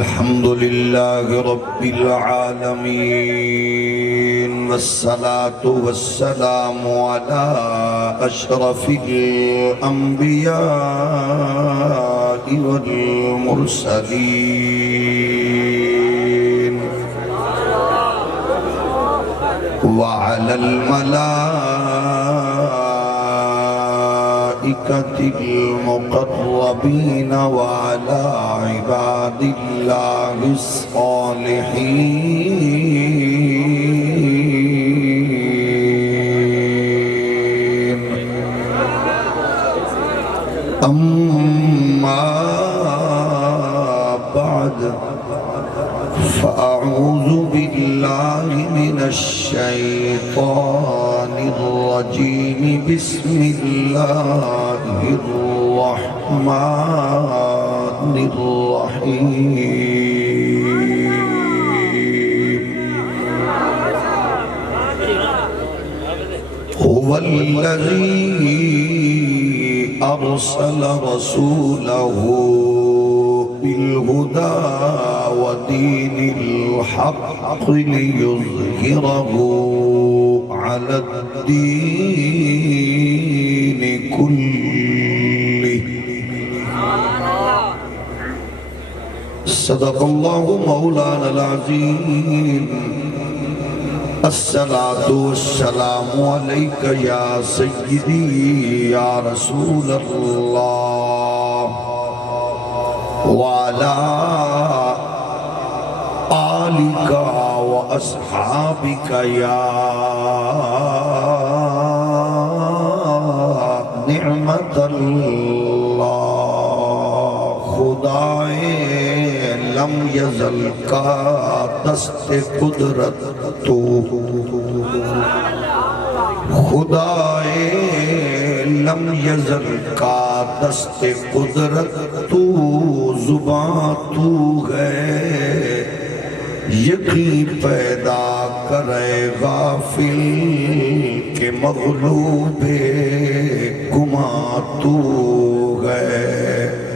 الحمد لله رب العالمين والصلاة والسلام على أشرف الأنبياء والمرسلين وعلى الملائكة المقربين وعلى عباد الله الصالحين أما بعد فأعوذ بالله من الشيطان الرجيم بسم الله الرحمن الرحيم هو الذي أرسل رسوله بالهدى ودين الحق ليظهره على الدين كله صدق الله مولانا العظيم الصلاة والسلام عليك يا سيدي يا رسول الله وعلى آلك وأصحابك يا نعمت اللہ خدائے لم یزل کا دست قدرت تو خدائے لم یزل کا دست قدرت تو زبان تو ہے یقین پیدا کرے غافل کہ مغلوب گماں تو ہے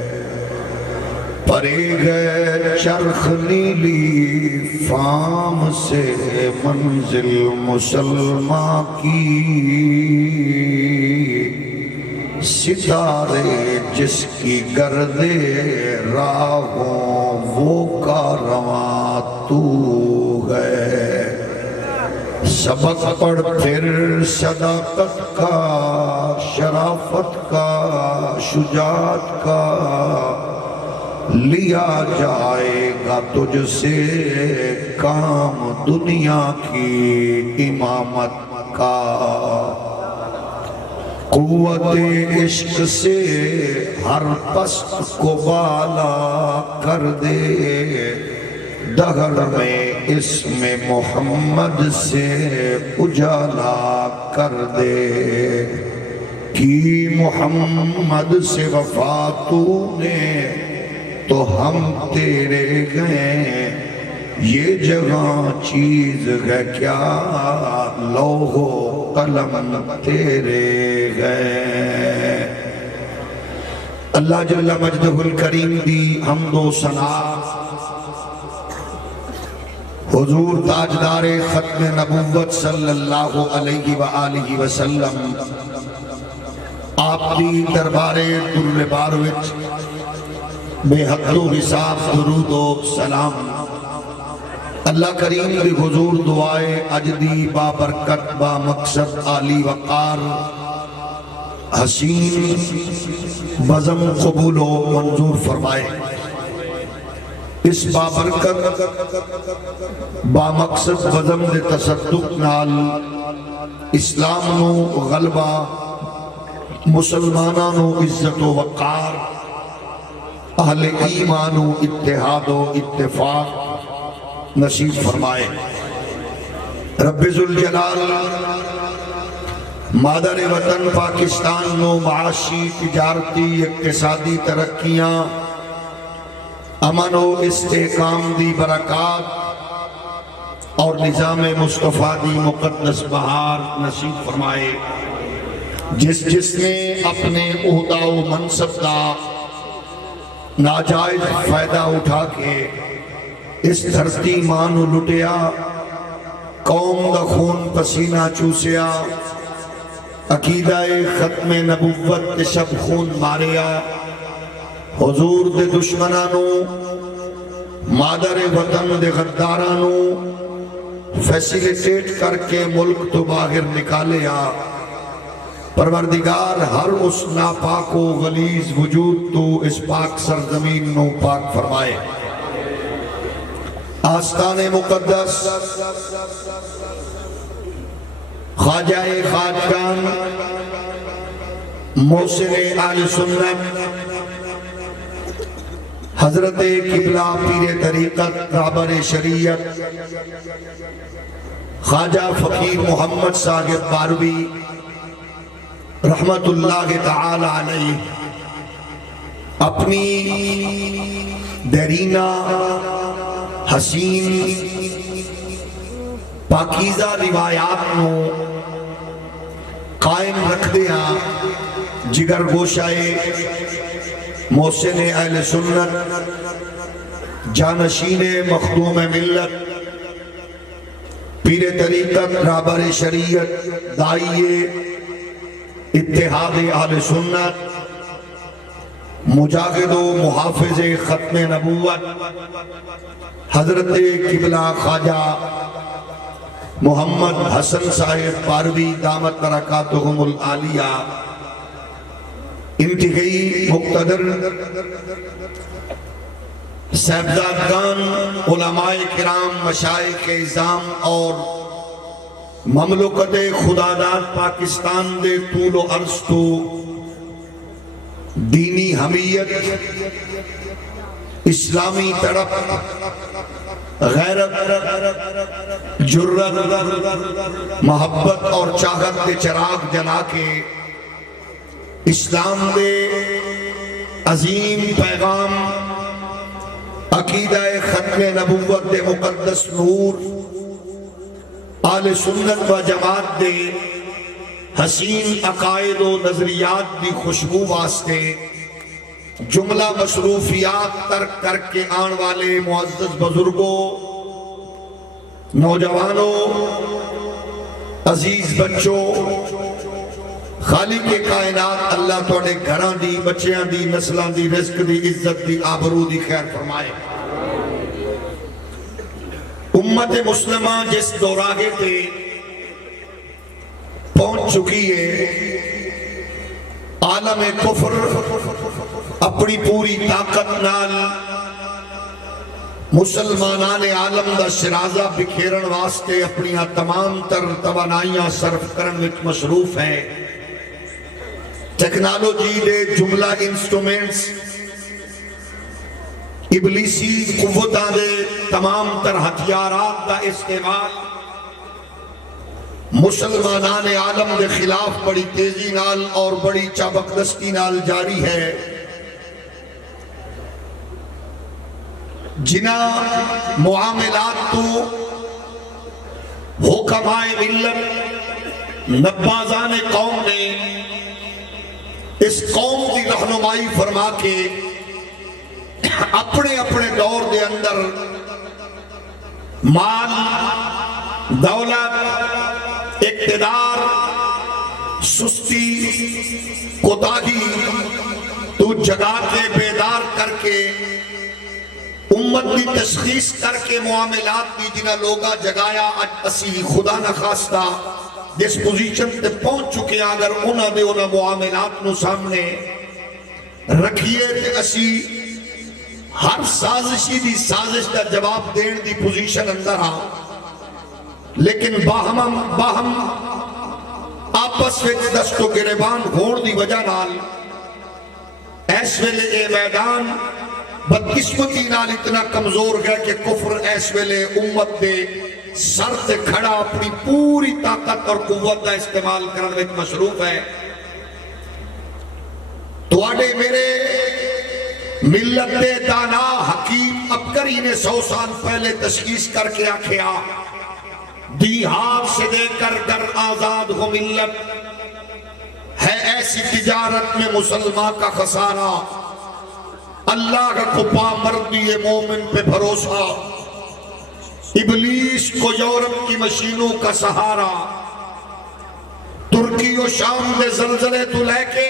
پرے گئے چرخ نیلی فام سے منزل مسلمہ کی ستارے جس کی گرد راہوں وہ کارواں تو ہے سبق پڑھ پھر صداقت کا شرافت کا شجاعت کا لیا جائے گا تجھ سے کام دنیا کی امامت کا قوت عشق سے ہر پست کو بالا کر دے دہر میں اسم محمد سے اجالا کر دے کی محمد سے وفا تو نے تو ہم تیرے گئے یہ جگہ چیز ہے کیا لوح و قلم تیرے گئے اللہ جل مجدہ الکریم دی حمد و ثنا حضور تاجدار ختم نبوت صلی اللہ علیہ وآلہ وسلم آپ دی دربار در باروچ بے حد و حساب درود و سلام اللہ کریم دی حضور دعائے اجدی با برکت با مقصد عالی وقار حسین بزم قبول و منظور فرمائے اس با برکت با مقصد بزم دے تصدق نال اسلام نو غلبہ مسلمانانو عزت و وقار اہل ایمان و اتحاد و اتفاق نصیب فرمائے رب ذوالجلال مادر وطن پاکستان نو معاشی تجارتی اقتصادی ترقیاں امن و استحکام دی برکات اور نظام مصطفیٰ دی مقدس بہار نصیب فرمائے جس نے اپنے عہدہ و منصب کا ناجائز فائدہ اٹھا کے اس دھرتی ماں نو لٹیا، قوم دا خون پسینہ چوسیا، عقیدہ ختم نبوت تے شب خون ماریا، حضور دے دشمنانو، مادر وطن دے غدارانو فیسیلیٹیٹ کر کے ملک تو باہر نکالیا۔ پروردگار ہر اس ناپاک و غلیظ وجود تو اس پاک سرزمین نو پاک فرمائے۔ آستان مقدس خواجہ خواجگان محسن اہل سنت حضرت قبلہ پیر طریقت رہبر شریعت خواجہ فقیر محمد صاحب باروی رحمت اللہ تعالی علیہ اپنی دیرینہ حسین پاکیزہ روایات نو قائم رکھ دیا، جگر گوشائے محسن اہل سنت، جانشین مخدوم ملت، پیر طریقت رہبر شریعت، داعیے اتحاد اہل سنت، مجاہد و محافظ ختم نبوت حضرت قبلہ خواجہ محمد حسن صاحب باروی دامت برکاتہم العالیہ، انتہائی مقتدر صاحبزادگان، علماء کرام، مشائخ اعظام اور مملکت خداداد پاکستان دے طول و عرض تو دینی حمیت، اسلامی تڑپ، غیرت، جرت، محبت اور چاہت کے چراغ جلا کے اسلام دے عظیم پیغام، عقیدہ ختم نبوت دے مقدس نور، آل سنت و جماعت دے حسین عقائد و نظریات دی خوشبو واسطے جملہ مصروفیات ترک کر کے آن والے معزز بزرگوں، نوجوانوں، عزیز بچوں، خالق کائنات اللہ توڑے گھران دی، بچیاں دی، نسلان دی، رزق دی، عزت دی، آبرو دی خیر فرمائے۔ امت مسلمہ جس دوراہے تے پہنچ چکی ہے، عالم کفر اپنی پوری طاقت نال مسلمانان عالم دا شرازہ بکھیرن واسطے اپنی تمام تر توانائیاں صرف کرن وچ مصروف ہیں۔ ٹیکنالوجی دے جملہ انسٹرومنٹس، ابلیسی قوتاں دے تمام تر ہتھیارات دا استعمال مسلمانان عالم دے خلاف بڑی تیزی نال اور بڑی چابکدستی نال جاری ہے۔ جنہ معاملات تو حکمائے ملت، نبازان قوم نے اس قوم دی رہنمائی فرما کے اپنے اپنے دور دے اندر مال، دولت، اقتدار، سستی، کوتاہی تو جگا کے بیدار کر کے امت کی تشخیص کر کے معاملات دی جنہ لوگا جگایا اسی خدا نخواستہ جس پوزیشن تے پہنچ چکے اگر انہاں دے انہاں معاملات نو سامنے رکھیے تے اسی ہر سازشی دی سازش کا جواب دین دی پوزیشن اندر آ، لیکن باہم آپس وچ دست و گریبان ہون دی وجہ نال ایس ویلے اے میدان بدقسمتی نال اتنا کمزور ہے کہ کفر ایس ویلے امت دے سر تے کھڑا اپنی پوری طاقت اور قوت کا استعمال کرنے میں مصروف ہے۔ تواڈے میرے ملت دے دانا حکیم عبقری نے 100 سال پہلے تشخیص کر کے آکھیا، دی ہاتھ سے دے کر گر آزاد ہو ملت، ہے ایسی تجارت میں مسلمان کا خسارہ، اللہ کا کھپا مردی مومن پہ بھروسہ، ابلیس کو یورپ کی مشینوں کا سہارا، ترکی و شام دے زلزلے تو لے کے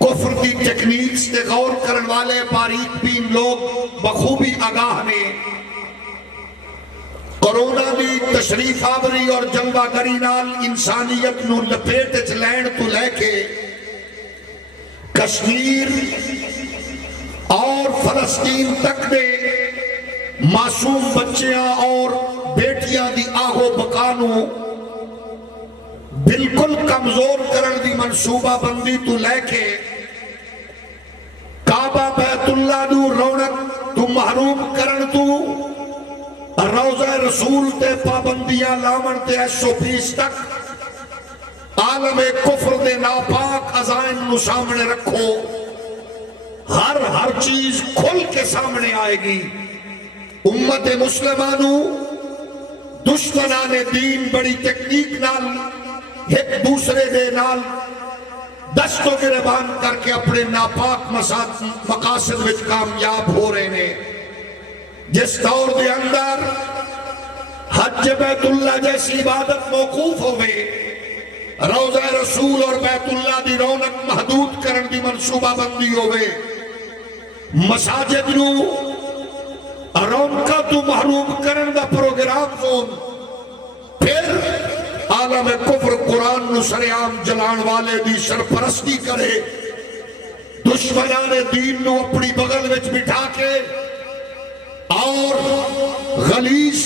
کفر کی ٹیکنیکس تے غور کرن والے باریک بین لوگ بخوبی آگاہ نے کرونا دی تشریف آوری اور جنگا گری نال انسانیت نو لپیٹ وچ لین تو لے کے کشمیر اور فلسطین تک دے معصوم بچیاں اور بیٹیاں دی آہو بکانو بالکل کمزور کرن دی منصوبہ بندی تو لے کے کعبہ بیت اللہ دو رونق تو محروم کرن تو روضہ رسول تے پابندیاں لامن تے SOPs تک عالم کفر دے ناپاک عزائم نو سامنے رکھو، ہر چیز کھل کے سامنے آئے گی۔ امت مسلمانو دشمنان دین بڑی تکنیک نال ایک دوسرے دے نال دست و گریبان کر کے اپنے ناپاک مقاصد وچ کامیاب ہو رہے ہیں۔ جس دور دے اندر حج بیت اللہ جیسی عبادت موقوف ہوئے، روضہ رسول اور بیت اللہ دی رونق محدود کرن دی منصوبہ بندی ہوئے، مساجد نو رونقہ تو محروم کرن دا پروگرام زون، پھر عالم کفر قرآن نو سریعام جلان والے دی سرپرستی کرے، دشمنان دین نو اپنی بغل وچ بٹھا کے اور غلیظ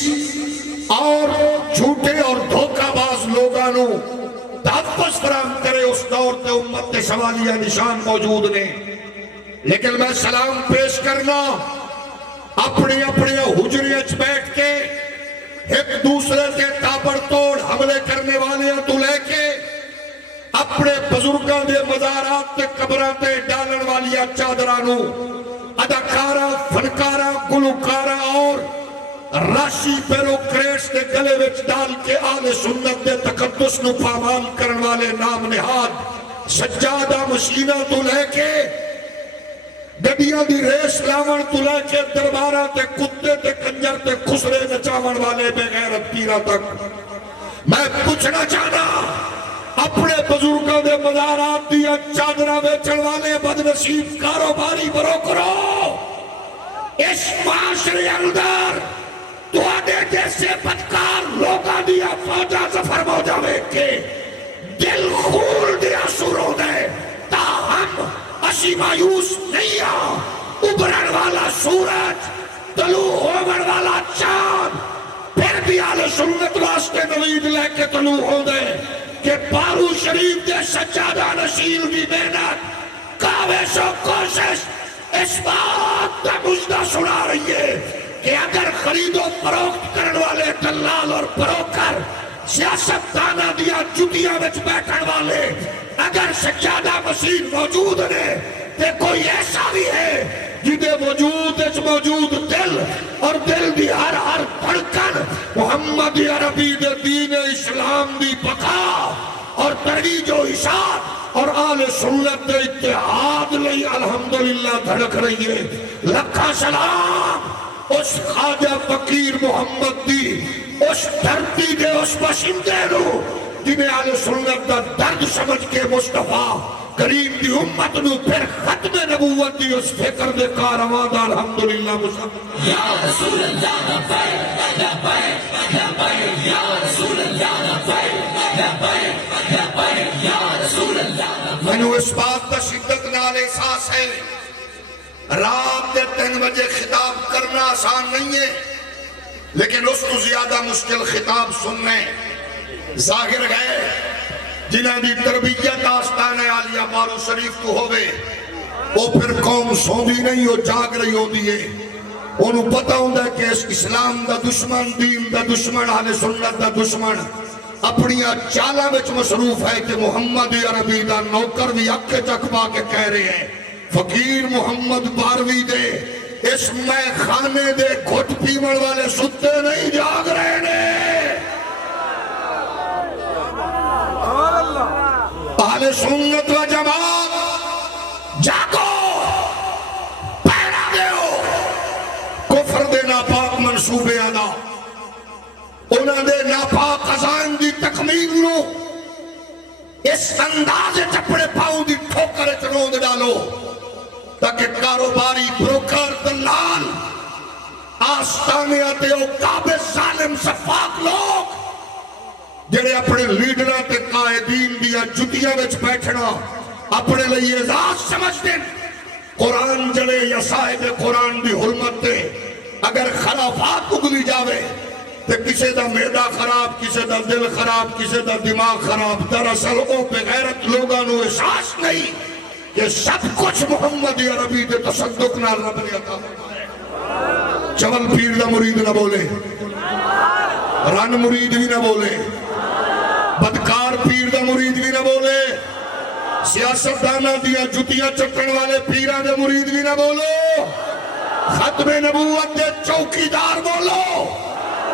اور جھوٹے اور دھوکہ باز لوگانو تحفظ فراہم کرے۔ اس دور تے امت تے سوالیہ نشان موجود نے، لیکن میں سلام پیش کرنا اپنے حجریہ چ بیٹھ کے ایک دوسرے کے تابڑ توڑ حملے کرنے والے تو لے کے اپنے بزرگاں دے مزارات تے قبراں تے ڈالن والیاں چادرانو اداکارہ، فنکارہ، گلوکارہ اور راشی بیروکریٹس دے گلے وچ ڈال کے آل سنت دے تقدس نو پامال کرن والے نام نہاد سجادہ مشینہ تو لے کے گڈیاں دی ریس لاون تو لے کے دربارہ تے کتے تے کنجر تے خسرے نچاون والے بے غیرت پیرہ تک میں پوچھنا چاہنا اپنے بزرگوں دے مزارات دیا چادرہ بیچن والے بدنصیب کاروباری بروکرو، اس معاشرے اندر تو آدھے جیسے بدکار لوگاں دیا فوجہ ظفر موجہ میں کے دل خون دیا سروں دے تاہم اسی مایوس نہیں آ، ابھرن والا سورج، طلوع ہومن والا چاند، پھر بھی آل سنت واسطے نوید لے کے طلوع ہو دے کہ بارو شریف دے سجادہ نشین بھی محنت کاوش و کوشش اس بات کا مجدہ سنا رہی ہے کہ اگر خرید و فروخت کرن والے دلال اور بروکر سیاست دانا دیا جتیاں وچ بیٹھن والے اگر سجادہ مسیح موجود نے تے کوئی ایسا بھی ہے جدے وجود اس موجود دل اور دل دی ہر دھڑکن محمد عربی دے دین اسلام دی بقا اور ترویج و اشاعت اور آل سنت دے اتحاد لئی الحمدللہ دھڑک رہی ہے۔ لکھا سلام اس خواجہ فقیر محمد دی اس دھرتی دے اس باشندے نو جنہیں آل سنت دا درد سمجھ کے مصطفیٰ کریم دی امت نو پھر ختم نبوت دی اس فکر دے کارواں دا الحمدللہ مصطفیٰ یا رسول اللہ لبیک لبیک لبیک یا رسول اللہ لبیک لبیک لبیک یا رسول اللہ۔ میں نے اس بات کا شدت نال احساس ہے رات دے 3 بجے خطاب کرنا آسان نہیں ہے، لیکن اس کو زیادہ مشکل خطاب سننے ظاہر ہے جنہیں دی تربیت آستان عالیہ بارو شریف تو ہوئے وہ پھر قوم سوندی نہیں ہو جاگ رہی ہو دیئے، انہوں پتہ ہوندہ ہے کہ اسلام دا دشمن، دین دا دشمن، اہل سنت دا دشمن اپنی چالہ وچ مصروف ہے کہ محمد عربی دا نوکر بھی اکھے چکبا کے کہہ رہے ہیں فقیر محمد باروی دے اس میں خانے دے گھٹ پیمڑ والے ستے نہیں جاگ رہے نے۔ اہل سنت و جماعت جاگو، پیڑا دیو، کفر دے ناپاک منصوبے انہوں نے ناپاک خزان دی تکمیل نو اس انداز چپڑے پاؤں دی ٹھوکر چروند ڈالو تاکہ کاروباری بروکر دلال آستانے آتے ہو قابل ظالم شفاق لوگ جنہیں اپنے لیڈرہ تے قائدین دیا جتیاں وچ بیٹھنا اپنے لئے اعزاز سمجھ دیں قرآن جلے یا صاحب قرآن دی حرمت دے اگر خرافات اگلی جاوے تو کسی دا میدہ خراب کسی دا دل خراب کسی دا دماغ خراب دراصل او بغیرت لوگانو احساس نہیں کہ سب کچھ محمد عربی دے تصدق نہ رب نے عطا فرمایا چول پیر دا مرید نہ بولے رن مرید بھی نہ بولے بدکار پیر دا مرید بھی نہ بولے سیاست دانا دیا جتیاں چکن والے پیران دے مرید بھی نہ بولو ختم نبوت دے چوکیدار بولو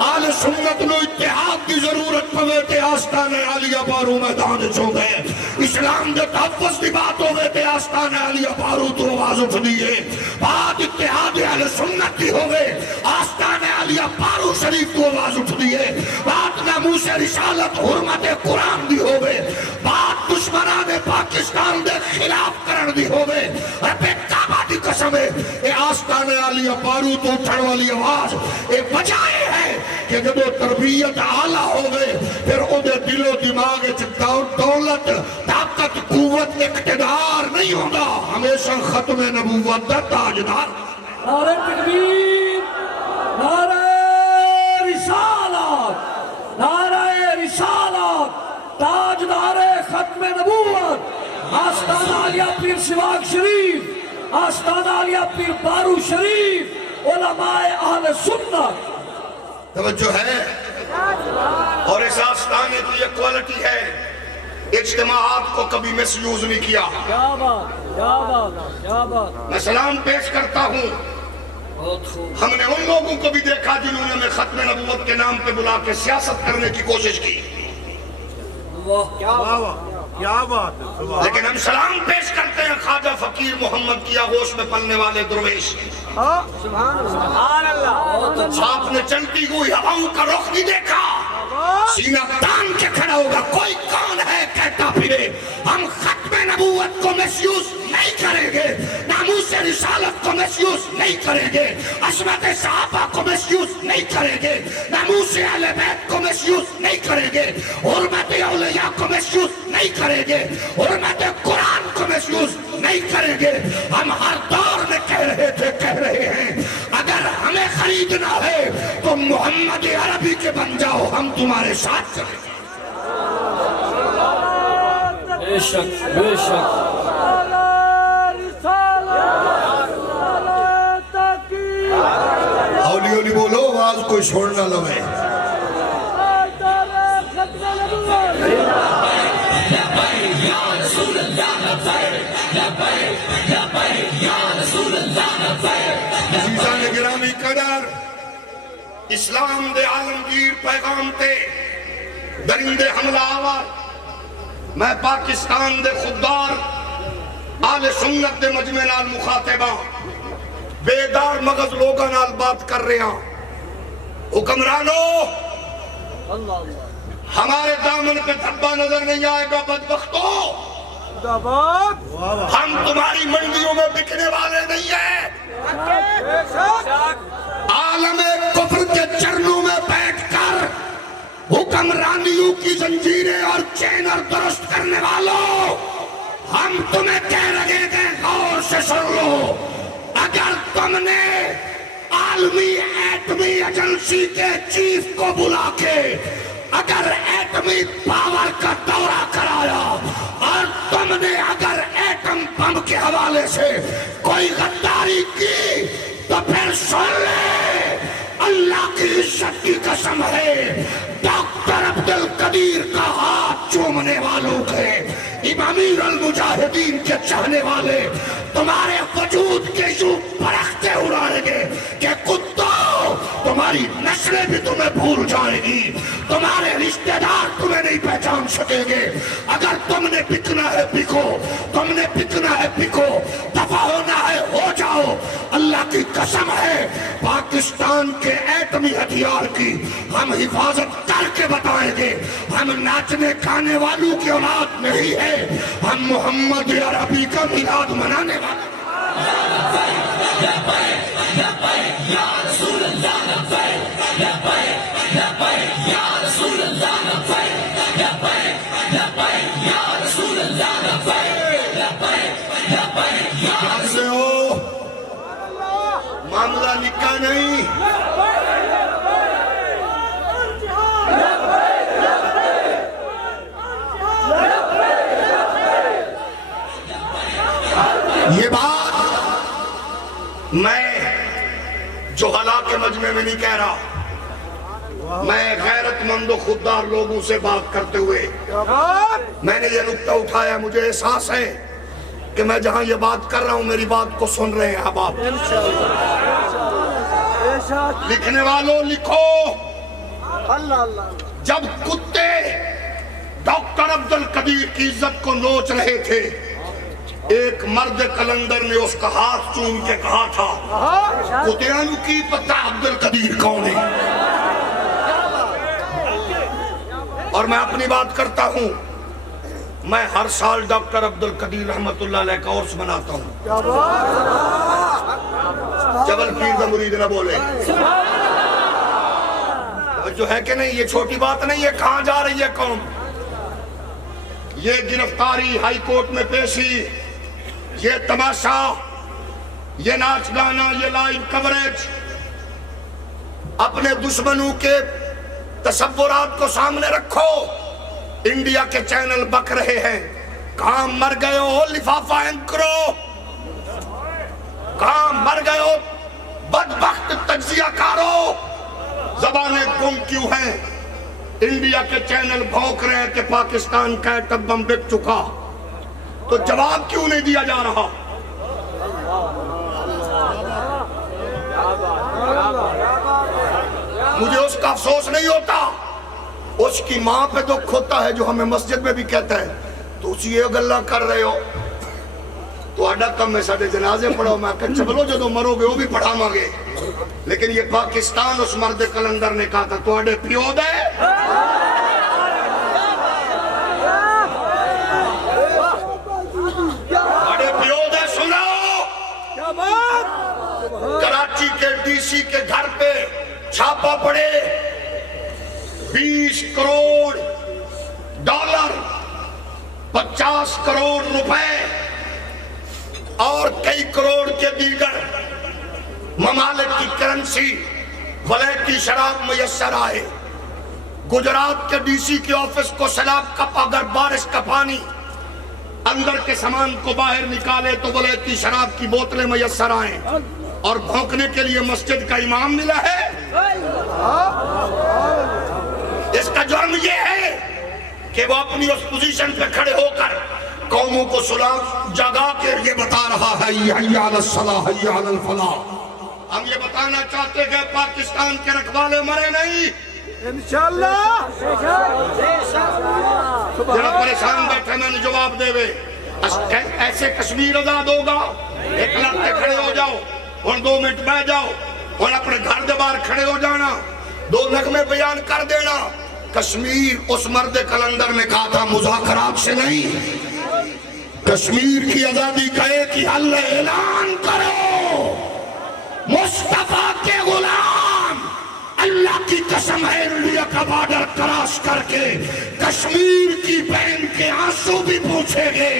آل سنت نو اتحاد کی ضرورت پوے تے آستان عالیہ بارو میدان چھو گئے اسلام دے تحفظ دی بات ہوئے تے آستان عالیہ بارو تو آواز اٹھ دیئے بات اتحاد اہل سنت دی ہوئے آستان عالیہ بارو شریف تو آواز اٹھ دیئے بات ناموس رسالت حرمت قرآن دی ہوئے بات دشمنان پاکستان دے خلاف کرن دی ہوئے رب کعبہ دی قسم ہے اے آستان عالیہ بارو تو اٹھن والی آواز اے وجائے ہے کہ جب وہ تربیت آلہ ہوئے پھر انہیں دل و دماغ دولت طاقت قوت اقتدار نہیں ہوگا ہمیشہ ختم نبوت دا تاجدار نعرہ تکبیر نعرہ رسالت نعرہ رسالت تاجدار ختم نبوت آستان عالیہ پیر سواگ شریف آستان عالیہ پیر بارو شریف علماء اہل سنت توجہ ہے اور اس آستانے کی یہ کوالٹی ہے اجتماعات کو کبھی مس یوز نہیں کیا کیا بات میں سلام پیش کرتا ہوں ہم نے ان لوگوں کو بھی دیکھا جنہوں نے ہمیں ختم نبوت کے نام پہ بلا کے سیاست کرنے کی کوشش کی کیا بات ہے لیکن ہم سلام پیش کرتے ہیں خواجہ فقیر محمد کی آغوش میں پلنے والے درویش سبحان اللہ آپ نے چلتی ہوئی ہواؤں کا رخ نہیں دیکھا سینہ تان کے کھڑا ہوگا کوئی کون ہے کہتا پھرے ہم ختم نبوت کو مسیوز نہیں کریں گے ناموس رسالت کو مسیوز نہیں کریں گے عصمت صحابہ کو مسیوز نہیں کریں گے ناموس اہل بیت کو مسیوز نہیں کریں گے حرمت اولیاء کو مسیوز نہیں کریں گے حرمت قرآن کو مسیوز نہیں کریں گے ہم ہر دور میں کہہ رہے ہیں اگر ہمیں خریدنا ہے تو محمد عربی کے بن جاؤ ہم تمہارے ساتھ چلیں گے بے شک اولی اولی بولو آواز کوئی چھوڑنا لو ہے عزیزان گرامی قدر اسلام دے عالمگیر پیغام تے درندے حملہ آواز میں پاکستان دے خوددار آل سنت دے مجمع نال مخاطبہ بیدار مغز لوگاں نال بات کر رہے ہیں حکمرانو ہمارے دامن پہ دھبا نظر نہیں آئے گا بدبختو ہم تمہاری منڈیوں میں بکنے والے نہیں ہیں عالم کفر کے چرنوں میں بیٹھ کر حکمرانیوں کی زنجیریں اور چینر درست کرنے والوں ہم تمہیں کہہ رہے ہیں غور سے سن لو اگر تم نے عالمی ایٹمی ایجنسی کے چیف کو بلا کے اگر ایٹمی پاور کا دورہ کرایا اور تم نے اگر ایٹم بم کے حوالے سے کوئی غداری کی تو پھر سن لے اللہ کی عزت کی قسم ہے ڈاکٹر عبدالقدیر کا ہاتھ چومنے والوں کے امامیر المجاہدین کے چاہنے والے تمہارے وجود کے یوں پرختے اڑائیں گے کہ کتوں تمہاری نسلیں بھی تمہیں بھول جائیں گی تمہارے رشتہ دار تمہیں نہیں پہچان سکیں گے اگر تم نے بکنا ہے بکو تم نے بکنا ہے بکو دفع ہونا ہے ہو جاؤ اللہ کی قسم ہے پاکستان کے ایٹمی ہتھیار کی ہم حفاظت کر کے بتائیں گے. ہم ناچنے کھانے والوں کی اولاد نہیں ہے, ہم محمد عربی کا میلاد منانے والے. کیسے ہو؟ معاملہ نکا نہیں. یہ بات میں جو حلا کے مجمع میں نہیں کہہ رہا, میں غیرت مند و خوددار لوگوں سے بات کرتے ہوئے میں نے یہ نکتہ اٹھایا. مجھے احساس ہے کہ میں جہاں یہ بات کر رہا ہوں میری بات کو سن رہے ہیں احباب. لکھنے والوں لکھو. جب کتے ڈاکٹر عبدالقدیر کی عزت کو نوچ رہے تھے, ایک مرد کلندر نے اس کا ہاتھ چوم کے کہا تھا کتیانو کی پتہ عبدالقدیر کون ہے. اور میں اپنی بات کرتا ہوں, میں ہر سال ڈاکٹر عبدالقدیر رحمت اللہ علیہ کا عرس مناتا ہوں. جبل پیر دا مرید نہ بولے جو ہے کہ نہیں, یہ چھوٹی بات نہیں ہے. کہاں جا رہی ہے قوم؟ یہ گرفتاری, ہائی کورٹ میں پیشی, یہ تماشا, یہ ناچ گانا, یہ لائیو کوریج, اپنے دشمنوں کے تصورات کو سامنے رکھو. انڈیا کے چینل بک رہے ہیں, کہاں مر گئے ہو لفافہ اینکرو, کہاں مر گئے ہو بدبخت تجزیہ کارو, زبانیں گم کیوں ہیں؟ انڈیا کے چینل بھونک رہے ہیں کہ پاکستان کا ایٹم بم بک چکا, تو جواب کیوں نہیں دیا جا رہا؟ مجھے اس کا افسوس نہیں ہوتا, اس کی ماں پہ دکھ ہوتا ہے جو ہمیں مسجد میں بھی کہتا ہے تو اسی یہ گلہ کر رہے ہو تو آڈا کم میں ساڑھے جنازے پڑھو. میں کہ چبلو جدو مرو گے وہ بھی پڑھا مانگے, لیکن یہ پاکستان اس مرد کلندر نے کہا تھا تو آڈے پیو دے. آڈے پیو دے. سنو, کراچی کے ڈی سی کے گھر پہ چھاپا پڑے, 20 کروڑ ڈالر, 50 کروڑ روپے اور کئی کروڑ کے دیگر ممالک کی کرنسی ولیتی شراب میسر آئے. گجرات کے ڈی سی کے آفس کو سیلاب کا اگر بارش کا پانی اندر کے سامان کو باہر نکالے تو ولیتی شراب کی بوتلیں میسر آئیں, اور بھونکنے کے لیے مسجد کا امام ملا ہے. اس کا جرم یہ ہے کہ وہ اپنی اس پوزیشن پہ کھڑے ہو کر قوموں کو سلاح جگا کے یہ بتا رہا ہے حی علی الصلاح حی علی الفلاح. ہم یہ بتانا چاہتے کہ پاکستان کے رکھوالے مرے نہیں. انشاءاللہ جنہاں پریشان بیٹھے میں نے جواب دے وے, ایسے کشمیر آزاد ہوگا؟ ایک لڑتے کھڑے ہو جاؤ اور 2 منٹ بیٹھ جاؤ اور اپنے گھر دے باہر کھڑے ہو جانا, 2 نغمے بیان کر دینا. کشمیر اس مرد کلندر نے کہا تھا مذاکرات سے نہیں, کشمیر کی آزادی کا ایک ہی حل اعلان کرو, مصطفیٰ کے غلام. اللہ کی قسم ہے انڈیا کا بارڈر کراس کر کے کشمیر کی بہن کے آنسو بھی پوچھیں گے,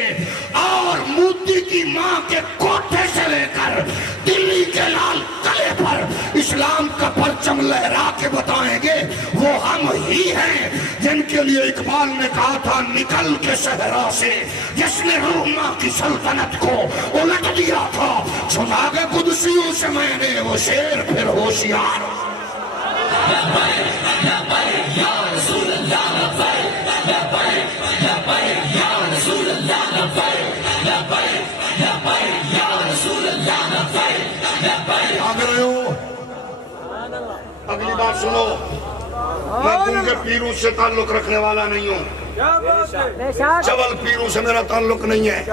اور مودی کی ماں کے کوٹھے سے لے کر دلی کے لال قلعے پر اسلام کا پرچم لہرا کے بتائیں گے وہ ہم ہی ہیں جن کے لیے اقبال نے کہا تھا نکل کے صحرا سے جس نے روما کی سلطنت کو الٹ دیا تھا. سنا گے قدسیوں سے میں نے وہ شیر پھر ہوشیار. اگلی بات سنو, میں گونگے پیروں سے تعلق رکھنے والا نہیں ہوں, چول پیروں سے میرا تعلق نہیں ہے.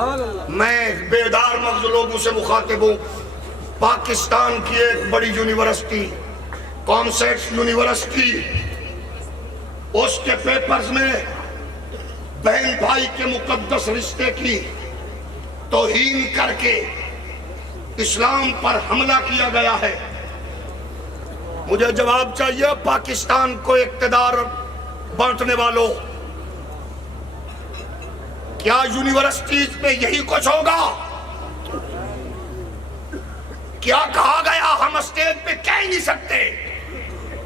میں بیدار مغز لوگوں سے مخاطب ہوں. پاکستان کی ایک بڑی یونیورسٹی کانسیٹ یونیورسٹی، اس کے پیپرز میں بہن بھائی کے مقدس رشتے کی توہین کر کے اسلام پر حملہ کیا گیا ہے. مجھے جواب چاہیے پاکستان کو اقتدار بانٹنے والوں، کیا یونیورسٹیز میں یہی کچھ ہوگا؟ کیا کہا گیا ہم اسٹیج پہ کہہ ہی نہیں سکتے.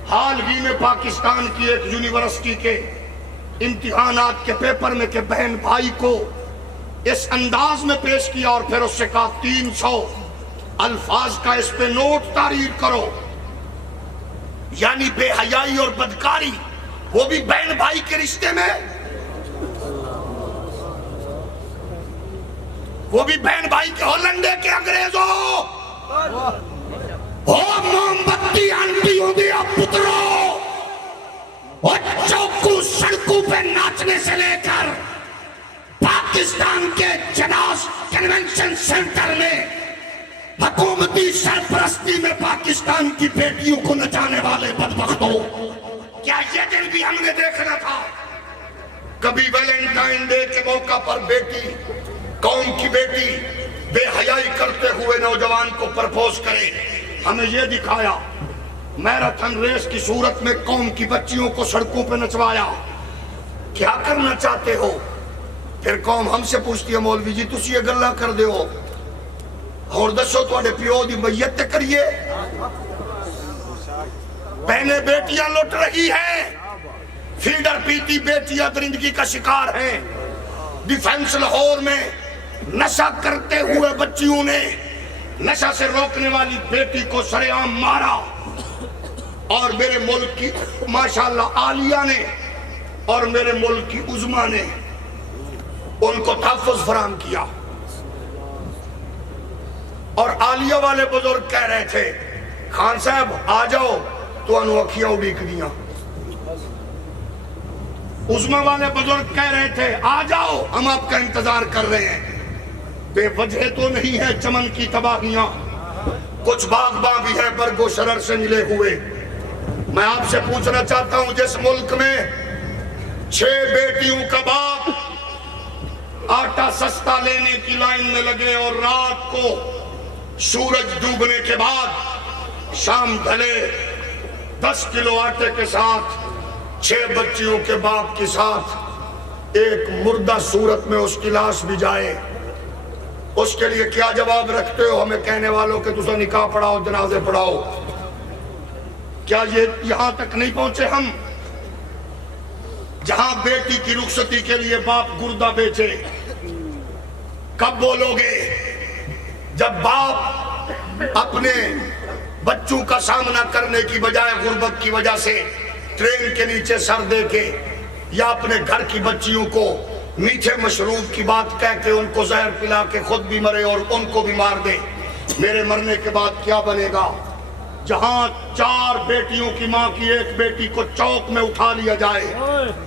حال ہی میں پاکستان کی ایک یونیورسٹی کے امتحانات کے پیپر میں کہ بہن بھائی کو اس انداز میں پیش کیا اور پھر اس سے کہا 300 الفاظ کا اس پہ نوٹ تحریر کرو. یعنی بے حیائی اور بدکاری، وہ بھی بہن بھائی کے رشتے میں، وہ بھی بہن بھائی کے ہولنڈے کے انگریزوں. او موم بتی آنٹیوں دیا پتروں، اور چوکو سڑکوں پہ ناچنے سے لے کر پاکستان کے جناس کنونشن سینٹر میں حکومتی سرپرستی میں پاکستان کی بیٹیوں کو نچانے والے بدبختوں، کیا یہ دن بھی ہم نے دیکھنا تھا؟ کبھی ویلنٹائن ڈے کے موقع پر بیٹی، قوم کی بیٹی بے حیائی کرتے ہوئے نوجوان کو پرپوز کرے. ہمیں یہ دکھایا میراتھن ریس کی صورت میں قوم کی بچیوں کو سڑکوں پہ نچوایا. کیا کرنا چاہتے ہو؟ پھر قوم ہم سے پوچھتی ہے مولوی جی تسی یہ گلا کر دے ہو اور دسو تواڈے پیو دی میت تے کریے. بہنیں بیٹیاں لٹ رہی ہیں، فیڈر پیتی بیٹیاں درندگی کا شکار ہیں. ڈیفنس لاہور میں نشہ کرتے ہوئے بچیوں نے نشہ سے روکنے والی بیٹی کو سرعام مارا، اور میرے ملک کی ماشاءاللہ عالیہ نے اور میرے ملک کی عظمیٰ نے ان کو تحفظ فراہم کیا. اور عالیہ والے بزرگ کہہ رہے تھے خان صاحب آ جاؤ تو انہوں اکھیاں اڑیک دیاں. عظمیٰ والے بزرگ کہہ رہے تھے آ جاؤ ہم آپ کا انتظار کر رہے ہیں. بے وجہ تو نہیں ہے چمن کی تباہیاں، کچھ باغباں بھی ہے برگ و شرر سے ملے ہوئے. میں آپ سے پوچھنا چاہتا ہوں جس ملک میں 6 بیٹیوں کا باپ آٹا سستا لینے کی لائن میں لگے اور رات کو سورج ڈوبنے کے بعد شام ڈھلے 10 کلو آٹے کے ساتھ 6 بچیوں کے باپ کے ساتھ ایک مردہ صورت میں اس کی لاش بھی جائے، اس کے لیے کیا جواب رکھتے ہو ہمیں کہنے والوں کہ تسا نکاح پڑھاؤ جنازے پڑھاؤ؟ کیا یہ یہاں تک نہیں پہنچے ہم جہاں بیٹی کی رخصتی کے لیے باپ گردہ بیچے؟ کب بولو گے جب باپ اپنے بچوں کا سامنا کرنے کی بجائے غربت کی وجہ سے ٹرین کے نیچے سر دے کے یا اپنے گھر کی بچیوں کو میٹھے مشروب کی بات کہہ کے ان کو زہر پلا کے خود بھی مرے اور ان کو بھی مار دے؟ میرے مرنے کے بعد کیا بنے گا؟ جہاں 4 بیٹیوں کی ماں کی ایک بیٹی کو چوک میں اٹھا لیا جائے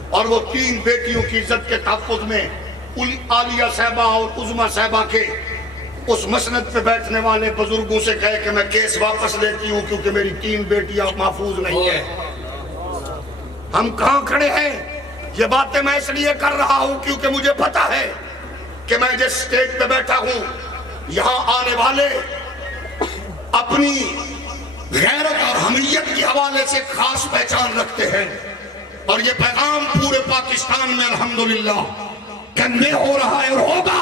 اور وہ 3 بیٹیوں کی عزت کے تحفظ میں عالیہ صاحبہ اور عظمیٰ صاحبہ کے اس مسند پہ بیٹھنے والے بزرگوں سے کہے کہ میں کیس واپس لیتی ہوں کیونکہ میری 3 بیٹیاں محفوظ نہیں ہیں. ہم کہاں کھڑے ہیں؟ یہ باتیں میں اس لیے کر رہا ہوں کیونکہ مجھے پتا ہے کہ میں جس سٹیج پہ بیٹھا ہوں یہاں آنے والے اپنی غیرت اور حمیت کے حوالے سے خاص پہچان رکھتے ہیں، اور یہ پیغام پورے پاکستان میں الحمدللہ کنوے ہو رہا ہے اور ہوگا،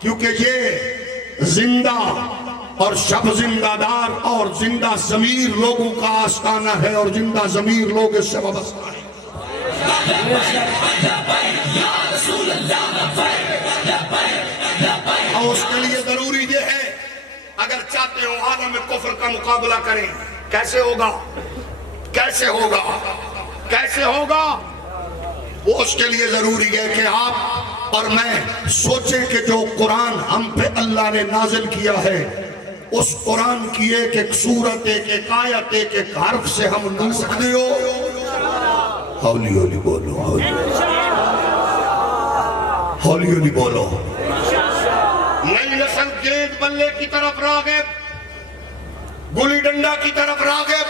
کیونکہ یہ زندہ اور شب زندہ دار اور زندہ ضمیر لوگوں کا آستانہ ہے اور زندہ ضمیر لوگ اس سے وابستہ ہیں. اور اس کے لیے ضروری یہ ہے اگر چاہتے ہو عالم کفر کا مقابلہ کریں، کیسے ہوگا؟ کیسے ہوگا؟ کیسے ہوگا؟ وہ اس کے لیے ضروری ہے کہ آپ اور میں سوچیں کہ جو قرآن ہم پہ اللہ نے نازل کیا ہے اس قرآن کی ایک ایک سورت، ایک ایک آیت، ایک ایک حرف سے ہم نور سکتے ہو. ہولی ہولی بولو، ہولی ہولی بولو. نئی نسل گیند بلے کی طرف راغب، گلی ڈنڈا کی طرف راغب،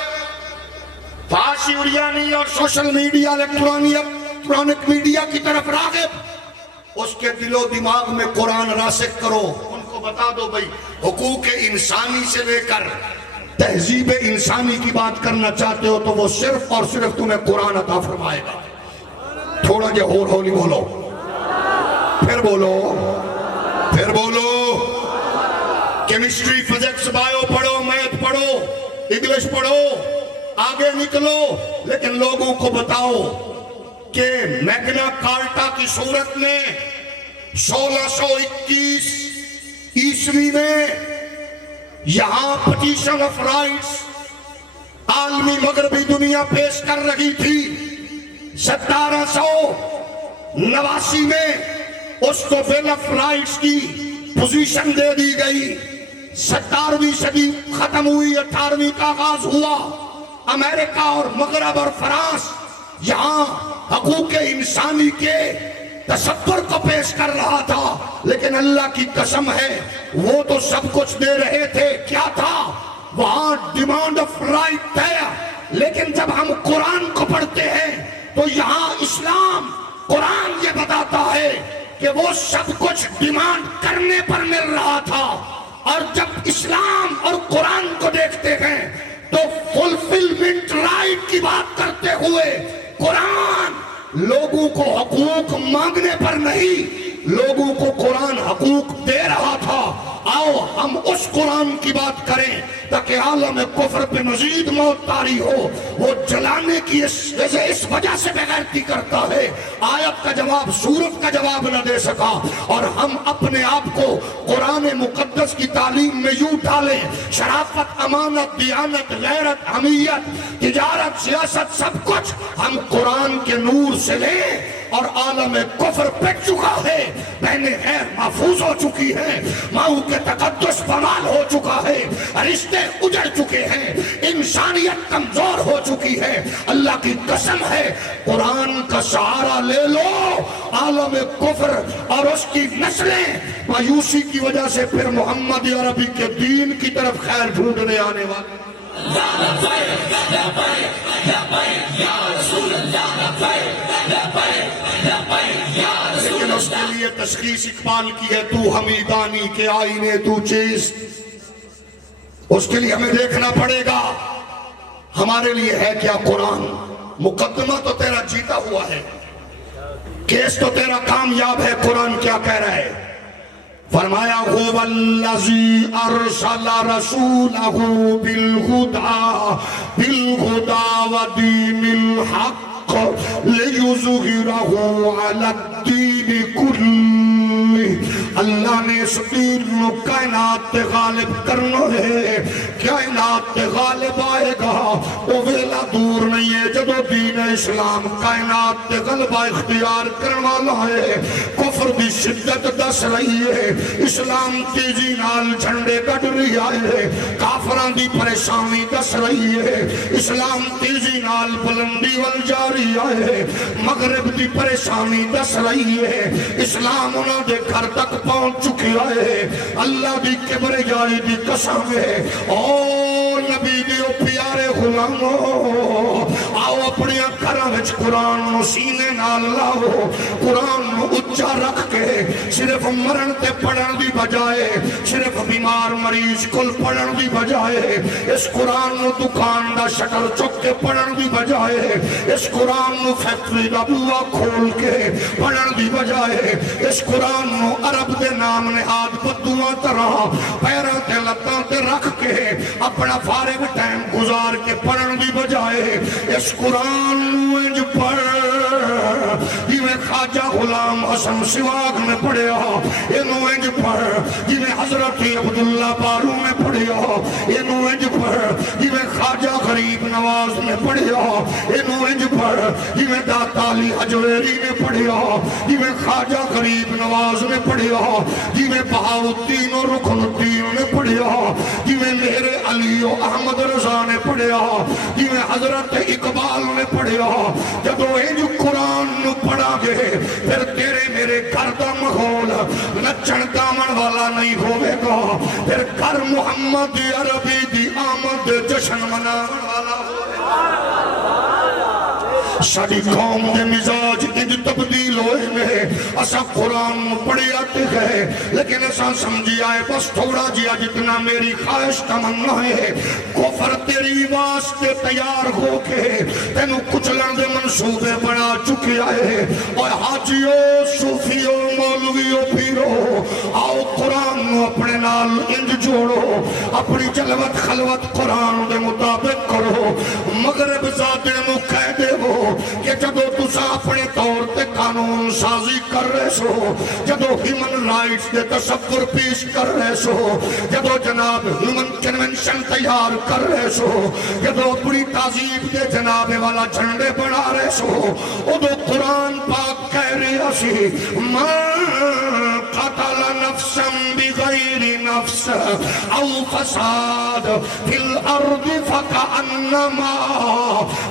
فحاشی اڑیانی اور سوشل میڈیا الیکٹرانک میڈیا کی طرف راغب. اس کے دل و دماغ میں قرآن راسخ کرو. ان کو بتا دو بھائی حقوق انسانی سے لے کر تہذیب انسانی کی بات کرنا چاہتے ہو تو وہ صرف اور صرف تمہیں قرآن عطا فرمائے گا. تھوڑا جے اور ہولی بولو، پھر بولو، پھر بولو. کیمسٹری، فزکس، بایو پڑھو، میتھ پڑھو، انگلش پڑھو، آگے نکلو، لیکن لوگوں کو بتاؤ کہ میگنا کارٹا کی صورت میں 1621 عیسوی میں یہاں پٹیشن آف رائٹس عالمی مغربی دنیا پیش کر رہی تھی. 1789 میں اس کو بل آف رائٹس کی پوزیشن دے دی گئی. 17ویں صدی ختم ہوئی، 18ویں کا آغاز ہوا. امریکہ اور مغرب اور فرانس یہاں حقوق انسانی کے تصور کو پیش کر رہا تھا، لیکن اللہ کی قسم ہے وہ تو سب کچھ دے رہے تھے. کیا تھا وہاں؟ ڈیمانڈ آف رائٹ ہے. لیکن جب ہم قرآن کو پڑھتے ہیں تو یہاں اسلام، قرآن یہ بتاتا ہے کہ وہ سب کچھ ڈیمانڈ کرنے پر مل رہا تھا. اور جب اسلام اور قرآن کو دیکھتے ہیں تو فلفلمنٹ رائٹ کی بات کرتے ہوئے قرآن لوگوں کو حقوق مانگنے پر نہیں، لوگوں کو قرآن حقوق دے رہا تھا. آؤ ہم اس قرآن کی بات کریں تاکہ عالم کفر پہ مزید موت طاری ہو. وہ جلانے کی اس وجہ سے بغیرتی کرتا ہے، آیت کا جواب سورت کا جواب نہ دے سکا. اور ہم اپنے آپ کو قرآن مقدس کی تعلیم میں یوں ڈالیں، شرافت، امانت، دیانت، غیرت، حمیت، تجارت، سیاست، سب کچھ ہم قرآن کے نور سے لیں. اور عالم کفر پٹ چکا ہے، بہنیں غیر محفوظ ہو چکی ہیں، ماؤں کے تقدس پامال ہو چکا ہے، رشتے اجڑ چکے ہیں، انسانیت کمزور ہو چکی ہے. اللہ کی قسم ہے قرآن کا سہارا لے لو. عالم کفر اور اس کی نسلیں مایوسی کی وجہ سے پھر محمد عربی کے دین کی طرف خیر ڈھونڈنے آنے والے. لیکن اس کے لیے تشخیص اقبال کی ہے، تو حمیدانی کے آئینے تو چیز. اس کے لیے ہمیں دیکھنا پڑے گا ہمارے لیے ہے کیا قرآن. مقدمہ تو تیرا جیتا ہوا ہے، کیس تو تیرا کامیاب ہے. قرآن کیا کہہ رہا ہے؟ فرمایا هو الذی ارسل رسولہ بالہدی ودین الحق لیظہرہ علی الدین کلہ. اللہ نے اس دین نو کائنات تے غالب کرنا ہے. کائنات تے غالب آئے گا وہ ویلا دور نہیں ہے جدو دین اسلام کائنات تے غلبہ اختیار کرنے والا ہے. کفر دی شدت دس رہی ہے، اسلام تیزی نال جھنڈے گڑ رہی ہے. کافران دی پریشانی دس رہی ہے، اسلام تیزی نال بلندی وال جاری ہے. مغرب دی پریشانی دس رہی ہے، اسلام انہوں دے گھر تک پہنچ چکی ہے. اللہ دی کبریائی دی قسم ہے. او نبی دیو پیارے غلامو، آؤ اپنے گھراں وچ قرآن نو سینے نال لاؤ. قرآن نو اچا رکھ کے صرف مرن تے پڑھن دی بجائے، صرف بیمار مریض کل پڑھن دی بجائے، اس قرآن نو دکان دا شٹر چک کے پڑھن دی بجائے، اس قرآن نو فیکٹری دا بوا کھول کے پڑھن دی بجائے، اس قرآن نو عرب دے نام نہاد بدعا طرح پیراں تے لتاں تے رکھ کے اپنا فارغ ٹائم گزار کے پڑھن دی بجائے اس قرآن نو انج پڑھ جویں خواجہ غلام حسن سواگ نے پڑھیا، انو انج پڑھ جویں حضرت عبداللہ بارو نے پڑھیا، انو انج پڑھ جویں خواجہ غریب نواز نے پڑھیا انہوں انج پڑھ جویں داتا علی حجویری نے پڑھیا جویں خواجہ غریب نواز نے پڑھیا جویں بہاؤالدین و رکن الدین نے پڑھیا جویں مہر علی و احمد رضا نے پڑھیا جویں حضرت اقبال نے پڑھیا جدو انج قرآن نو پڑھا گے پھر تیرے میرے گھر دا ماحول نچن گاون والا نہیں ہوئے گا پھر گھر محمد عربی دی آمد جشن مناون والا ساری قوم دے مزاج انج تبدیل ہوئے میں اسا قرآن پڑھے آتے گئے لیکن اسا سمجھی آئے بس تھوڑا جیا جتنا میری خواہش تمنا ہے کفر تیری واسطے تیار ہو کے تینو کچلن دے منصوبے بنا چکے آئے اور حاجیوں صوفیوں مولویوں پیرو آؤ قرآن نو اپنے نال انج جوڑو اپنی جلوت خلوت قرآن دے مطابق کرو مغرب زادے نو کہہ دے ہو کہ جدو تسا اپنے طور تے قانون سازی کر رہے سو جدو ہیومن رائٹس دے تصور پیش کر رہے سو جدو جناب ہیومن کنونشن تیار کر رہے سو جدو اپنی تہذیب دے جناب والا جھنڈے بنا رہے سو ادو قرآن پاک کہہ رہے سی من قتل نفسا بغیر نفس او فساد فی الارض فکأنما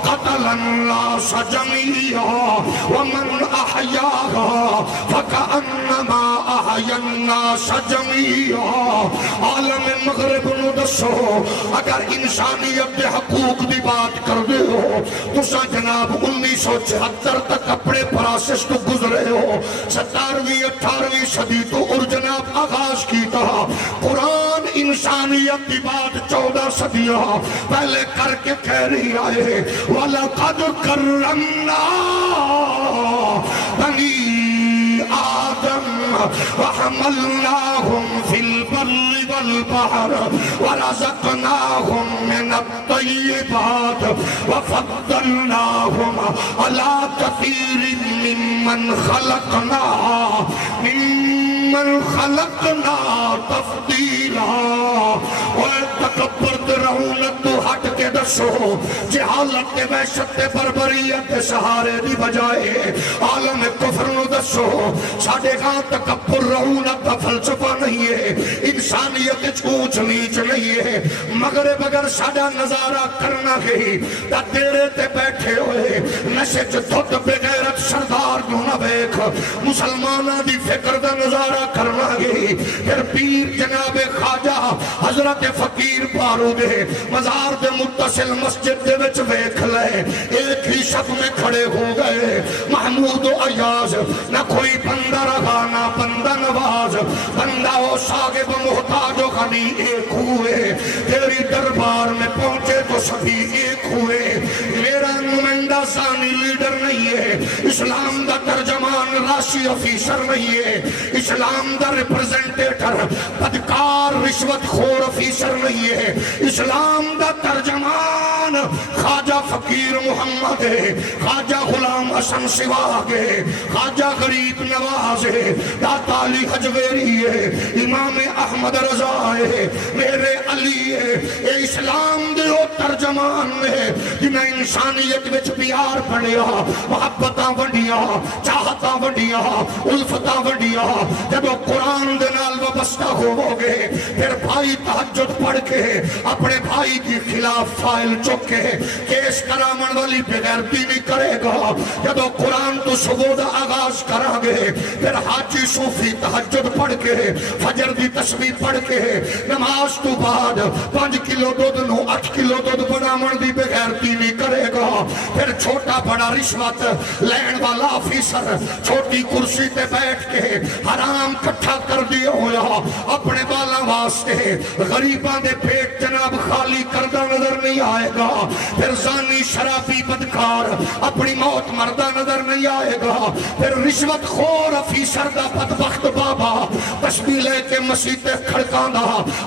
قتل الناس جميعا ومن احیاها فکأنما احیا الناس جميعا عالم مغرب نو دسو اگر انسانیت دے حقوق دی بات کر دے ہو تو سا جناب 1976 تک اپنے پراسس تو گزرے ہو 17ویں 18ویں صدی تو اور جناب آغاز کی تھا قرآن انسانیت دی بات 14 صدیاں پہلے کر کے کہہ رہی آئے وَلَقَدْ كَرَّمْنَا بَنِي آدم وحملناهم في البر والبحر ورزقناهم من الطيبات وفضلناهم على كثير ممن خلقنا تفضیلا اور تکبر رہونت تو ہٹ کے دسو جہالت وحشت بربریت سہارے دی بجائے عالم کفر نو دسو ساڑھے گاں تکبر رہونت کا فلسفہ نہیں ہے انسانیت اونچ نیچ نہیں ہے مغرب اگر ساڑھا نظارہ کرنا گئی تا تیرے تے بیٹھے ہوئے نشے دھت بغیرت سردار جو نہ بیک مسلمانہ دی فکر دا نظارہ کرنا گئی پھر پیر جناب خواجہ حضرت فقیر پارو دے مزار دے متصل مسجد دے وچ ویکھ لے ایک ہی شب میں کھڑے ہو گئے محمود و عیاض نہ کوئی بندہ رہا نہ بندہ نواز بندہ و شاگب محتاج و غنی ایک ہوئے تیری دربار میں پہنچے تو سبھی ایک ہوئے میرا نمائندہ ثانی لیڈر نہیں ہے اسلام دا ترجمان راشی افیسر نہیں ہے اسلام دا ریپرزنٹیٹر بدکار رشوت خور افیسر نہیں ہے اسلام دا ترجمان خواجہ فقیر محمد ہے خواجہ غلام حسن سواگ ہے خواجہ غریب نواز ہے داتا علی حجویری ہے امام احمد رضا ہے میرے علی ہے اے اسلام دے او ترجمان ہے جنہیں انسانیت وچ پیار پڑیا محبتاں وڈیاں چاہتاں وڈیاں الفتاں وڈیاں جب وہ قرآن دے نال وابستہ ہو گے پھر بھائی تہجد پڑھ کے اپنے بھائی کی خلاف فائل چکے کیس کرامن والی بغیرتی نہیں کرے گا جب وہ قرآن تو صبح دا آغاز کرا گے پھر حاجی صوفی تہجد پڑھ کے فجر دی تسبیح پڑھ کے نماز تو بعد 5 کلو دودھ نو 8 کلو دودھ بنامن دی بغیرتی نہیں کرے گا پھر چھوٹا بڑا رشوت لین والا آفیسر چھوٹی کرسی تے بیٹھ کے حرام کٹھا کر دیا ہویا اپنے بالا واسطے غریباں دے پیٹ جناب خالی کردہ نظر نہیں آئے گا پھر زانی شرابی بدکار اپنی موت مردہ نظر نہیں آئے گا پھر رشوت خور افیسر دا بدبخت بابا تسبیح لے کے مسیح تے کھڑکاں دا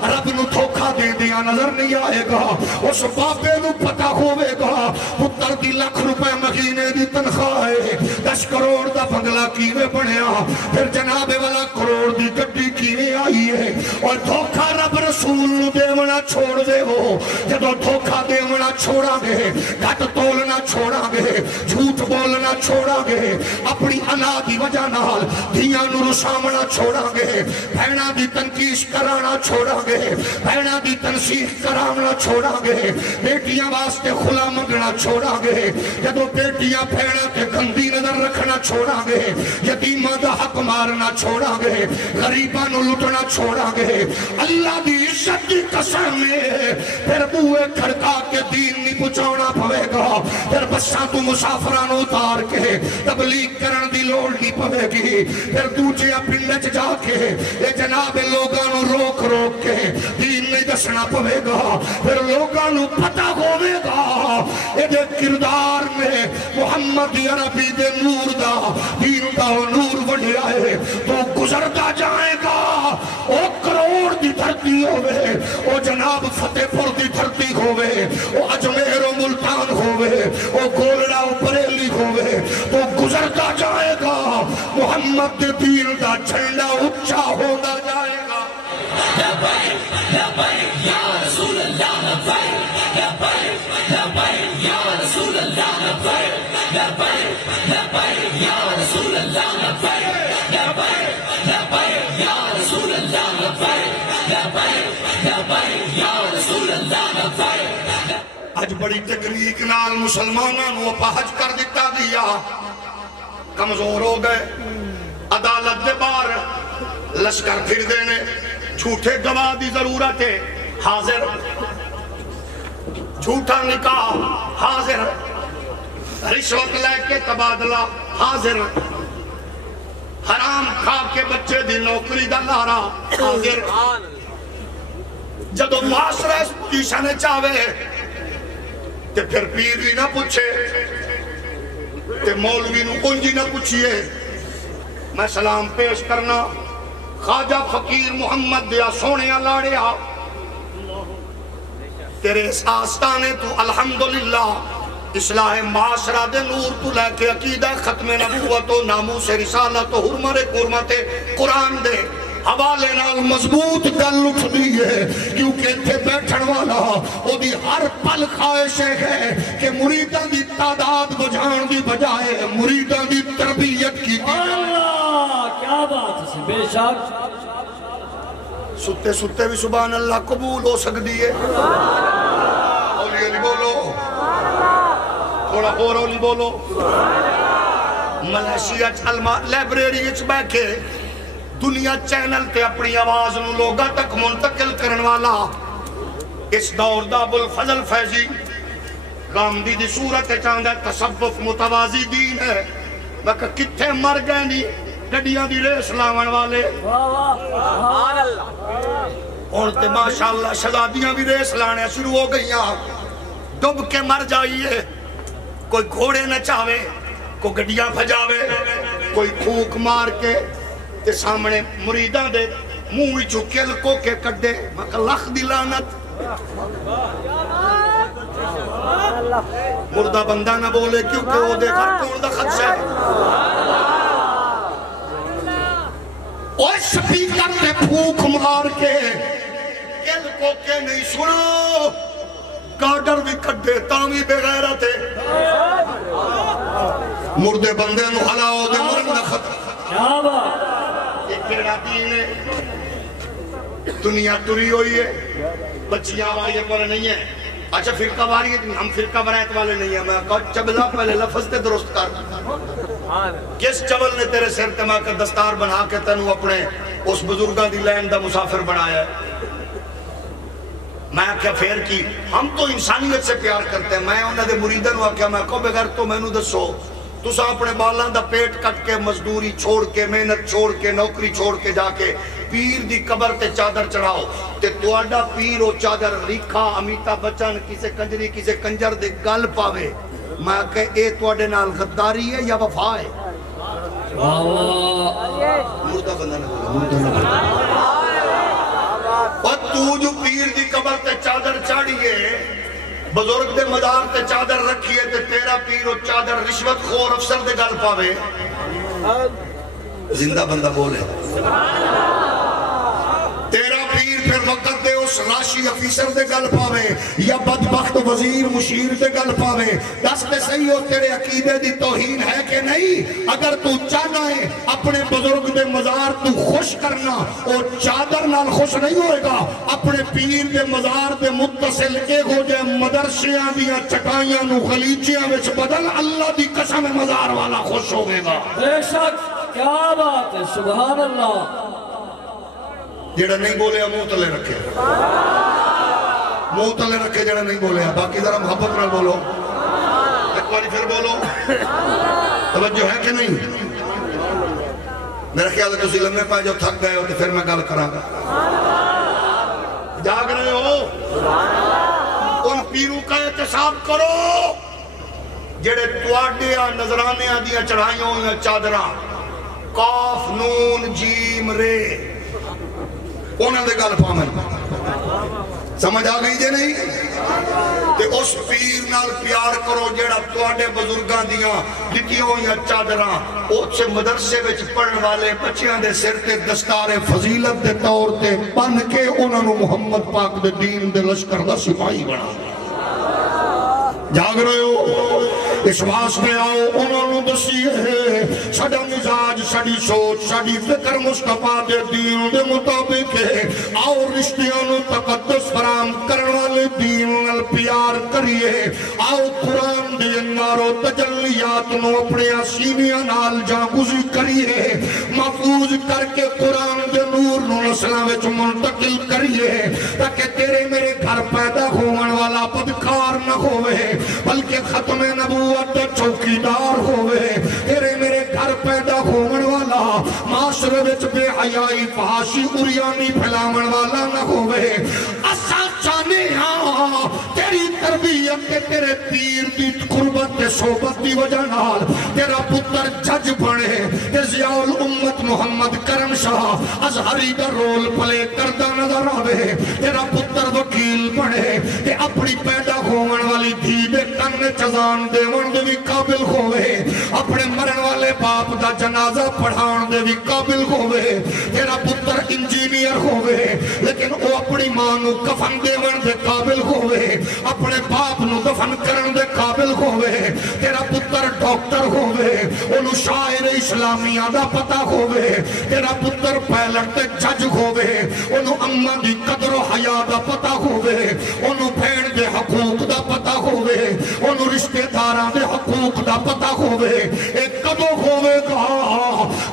رب نو دھوکا دے دیا نظر نہیں آئے گا اس بابے نو پتہ ہوئے گا پتر دی لاکھ روپے مہینے دی تنخواہ ہے 10 کروڑ دا بنگلہ کیویں بنیا پھر جناب والا کروڑ دی گڈی کیویں آئی ہے اور دھوکا رب رسول نو دیونا چھوڑ دے وہ جدو دھوکا دیونا چھوڑا گے, گھٹ تولنا چھوڑا گے, جھوٹ بولنا چھوڑا گے, اپنی انا دی وجہ نال دھیاں نو رسامنا چھوڑا گے, بہنا دی تنقیش کرانا چھوڑا گے, بہنا دی تنسیح کرانا چھوڑا گے, بیٹیاں واسطے خلا منگنا چھوڑا گے, جدو بیٹیاں بہنا تے گندی نظر رکھنا چھوڑا گے, یتیماں دا حق مارنا چھوڑا گے, غریباں نو لٹنا چھوڑا گے, اللہ دی عزت دی قسم ہے پھر بوئے کھڑکا کے دین نہیں پہنچانا پوے گا, پھر بساں تو مسافران اتار کے تبلیغ کرن دی لوڑ نہیں پوے گی, پھر دوجے پنڈ جا کے اے جناب لوگاں نو روک روک کے دین نہیں دسنا پوے گا, پھر لوگاں نو پتہ ہوے گا اے دے کردار میں محمد عربی دے نور دا دین دا نور وڈیا ہے, تو گزرتا جائے گا او کروڑ دی دھرتی ہوئے, او جناب فتح پور دی دھرتی ہوئے, او اجمیر و ملتان ہوئے, او گولڑا و بریلی ہوئے, تو گزرتا جائے گا محمد دین دا جھنڈا اچھا ہوتا جائے گا. اج بڑی تکلیف نال مسلمانوں نو اپاہج کر دیتا گیا, کمزور ہو گئے, عدالت دے باہر لشکر پھر دینے, جھوٹے گواہ دی ضرورت ہے, حاضر, جھوٹا نکاح حاضر, رشوت لے کے تبادلہ حاضر, حرام کھا کے بچے دی نوکری دا لارا حاضر. جدو معاشرہ اس پوزیشن چاہے تے پھر پیر بھی نہ پوچھے تے مولوی نو کنجی نہ پوچھئے. میں سلام پیش کرنا خواجہ فقیر محمد دیا سونیا لاڑیا, تیرے اس آستانے تو الحمدللہ اصلاح معاشرہ دے نور تو لے کے عقیدہ ختم نبوت و ناموس رسالت و حرمت قرآن دے حوالے نال مضبوط گل اٹھ دی ہے, کیونکہ تھے بیٹھن والا او دی ہر پل خواہش ہے کہ مریداں دی تعداد بجھان دی بجائے مریداں دی تربیت کی. اللہ کیا بات ہے, بے شک ستے ستے بھی سبحان اللہ قبول ہو سکتی ہے. اولی علی بولو, تھوڑا اور اولی بولو. ملیشیا علماء لائبریری وچ بیٹھے دنیا چینل تے اپنی آواز نو لوگاں تک منتقل کرن والا اس دور دا ابو الفضل فیضی گامدی دی صورت چاندہ تصوف متوازی دین ہے. میں کہ کتھے مر گئے نہیں گڈیاں دی ریس لاون والے, اور تے ماشاءاللہ شہزادیاں بھی ریس لانے شروع ہو گئیاں. ڈب کے مر جائیے, کوئی گھوڑے نہ چاہے, کوئی گڈیاں بھجاوے, کوئی پھونک مار کے تے سامنے مریداں دے منہ وچوں کل کو کے کڈے. میں کہ لکھ دی لعنت, مردہ بندہ نہ بولے کیونکہ وہ دے گھر کون دا خدشہ ہے. اوہ سپیکر تے پھونک مار کے کل کو کے نہیں سنو, گارڈر بھی کڈے تامی بے غیرت ہے. مردے بندے نو حلاؤ دے مرن دا خطر. کیا بات, کیڑا دین ہے, دنیا تری ہوئی ہے, بچیاں آئیے پر نہیں ہے. اچھا فرقہ واری ہے, ہم فرقہ برایت والے نہیں ہیں. میں کہا چبلا پہلے لفظ تے درست کر, کس چبل نے تیرے سر تے میں کہ دستار بنا کے تنو اپنے اس بزرگاں دی لین دا مسافر بنایا ہے. میں کیا پھر کی, ہم تو انسانیت سے پیار کرتے ہیں. میں انہوں نے مریدن ہوا کیا, میں کہو بغیر تو میں نو دسو تسا اپنے بالاں دا پیٹ کٹ کے مزدوری چھوڑ کے محنت چھوڑ کے نوکری چھوڑ کے جا کے پیر دی قبر تے چادر چڑھاؤ تے تواڈا پیر او چادر ریکھا امیتابھ بچن کسے کنجری کسے کنجر دے گل پاوے. میں کہ اے تواڈے نال غداری ہے یا وفا ہے؟ مردہ بندہ نہ بولا, مردہ نہ بولا. اور تو جو پیر دی قبر تے چادر چاڑیے, بزرگ دے مدار تے چادر رکھیے تے تیرا پیر و چادر رشوت خور افسر دے گل پاوے. زندہ بندہ بولے, تیرا پیر پھر وقت دے اس اس راشی افیسر دے گل پاوے یا بدبخت وزیر مشیر دے گل پاوے، دس تے صحیح ہو تیرے عقیدے دی توہین ہے کہ نہیں؟ اگر تو چاہنا ہے اپنے بزرگ دے مزار تو خوش کرنا، او چادر نال خوش نہیں ہوئے گا، اپنے پیر دے مزار دے متصل ایک ہو جائے مدرسیاں دیا چٹائیاں نو غلیچیاں وچ بدل، اللہ دی قسم مزار والا خوش ہوئے گا۔ بے شک، کیا بات ہے، سبحان اللہ۔ جڑا نہیں بولے منہ تلے رکھے، منہ تلے رکھے جڑا نہیں بولے، باقی ذرا محبت نال بولو، ایک باری پھر بولو، توجہ ہے کہ نہیں؟ میرا خیال ہے تسی لمحے پائے جو تھک گئے ہو تو پھر میں گل کراں گا، جاگ رہے ہو؟ ان پیروں کا احتساب کرو جڑے تواڈیاں نظرانیاں دیاں چڑھائیاں ہوئیاں چادراں قاف نون جیم رے انہاں دے گل پاویں، سمجھ آ گئی جے نہیں؟ تے اس پیر نال پیار کرو جیڑا تواڈے بزرگاں دیاں دتیاں ہوئیاں چادراں اوتھے مدرسے وچ پڑھن والے بچیاں دے سر تے دستار فضیلت دے طور تے بن کے انہاں نو محمد پاک دے دین دے لشکر دا سپاہی بنا۔ جاگ رہے ہو؟ اس واسطے آؤ انہوں نے دسیے ساڈا مزاج، ساڈی سوچ، ساڈی فکر مصطفیٰ دے دین دے مطابق ہے، آؤ رشتیاں نو تقدس فراہم کرن والے دین نال پیار کریے، آؤ قرآن دے انوار و تجلیات نو اپنے سینیاں نال جاگوزی کریے، محفوظ کر کے قرآن دے نور نو نسلاں وچ منتقل کریے، تاکہ تیرے میرے گھر پیدا ہون والا بدکار نہ ہوئے بلکہ ختم نبوت چوکیدار ہوئے، تیرے میرے گھر پیدا ہون والا معاشرے وچ بے حیائی فحاشی اریانی پھیلاون والا نہ ہوئے۔ اسا چاہنے ہاں تیری تربیت کے تیرے پیر دی قربت تے صحبت دی وجہ نال تیرا پتر جج بنے، تے ضیاء الامت محمد کرم شاہ ازہری دا رول پلے کردہ نظر آوے، تیرا پتر وکیل بنے، تے اپنی پیدا ہون والی دھی دے کن چزان دے ون دے بھی قابل ہوئے، اپنے مرن والے باپ دا جنازہ پڑھان دے بھی قابل ہوئے، تیرا پتر انجینئر ہوئے لیکن وہ اپنی ماں نو کفن دے ون دے قابل ہوئے، اپنے باپ نو دفن کرن دے قابل ہوئے، تیرا پتر ڈاکٹر ہوئے، انہوں شاعر اسلامیہ دا پتہ ہوئے، تیرا پتر پیلٹ تے جج ہوئے، انہوں اماں دی قدر و حیا دا پتہ ہوئے، انہوں بھین دے حقوق دا پتہ ہوئے، انہوں رشتہ داراں دے حقوق دا پتہ ہوئے، ایک کدو ہوئے گا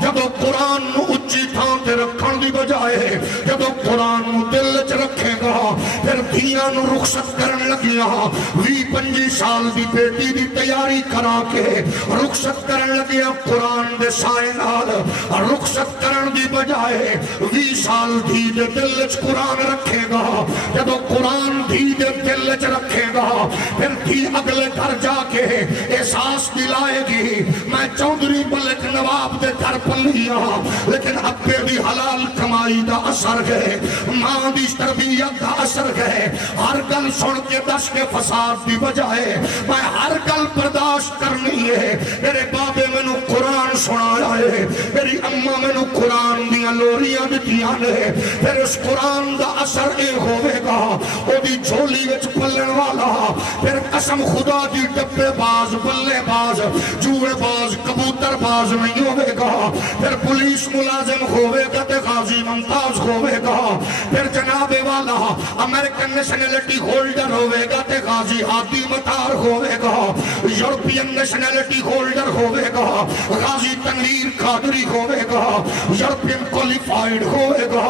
جدو قرآن نو اچھی تھان تے رکھن دی بجائے جدو قرآن نو دل چ رکھے گا، پھر دھیاں نو رخصت کرن لگیاں 20-25 سال دی بیٹی دی تیاری کرا کے رخصت کرن لگیاں قرآن دے سائے نال، رخصت کرن دی بجائے 20 سال دھی دے دل چ قرآن رکھے گا، جدو قرآن دھی دے دل چ رکھے گا پھر دھی اگلے گھر جا کے احساس دلائے گی میں چودھری ملک نواب دے گھر پلیا، لیکن ابے بھی حلال کمائی دا اثر گئے، ماں دی تربیت دا اثر گئے، ہر گل سن کے دس کے فساد دی بجائے میں ہر گل برداشت کرنی ہے، میرے بابے میں نو قرآن سنایا ہے، میری اماں میں نو قرآن دیا لوریاں دتیاں نے، پھر اس قرآن دا اثر اے ہوئے گا او دی جھولی وچ پلن والا پھر قسم خدا دی ڈبے باز بلے باز جوئے باز کبوتر باز نہیں ہوئے گا، پھر پولیس ملازم ہوئے گا تے غازی ممتاز ہوئے گا، پھر جناب والا امریکن نیشنلٹی ہولڈر ہوئے گا تے غازی عادی مطار ہوئے گا، یورپین نیشنلٹی ہولڈر ہوئے گا غازی تنویر قادری ہوئے گا، یورپین کوالیفائیڈ ہوئے گا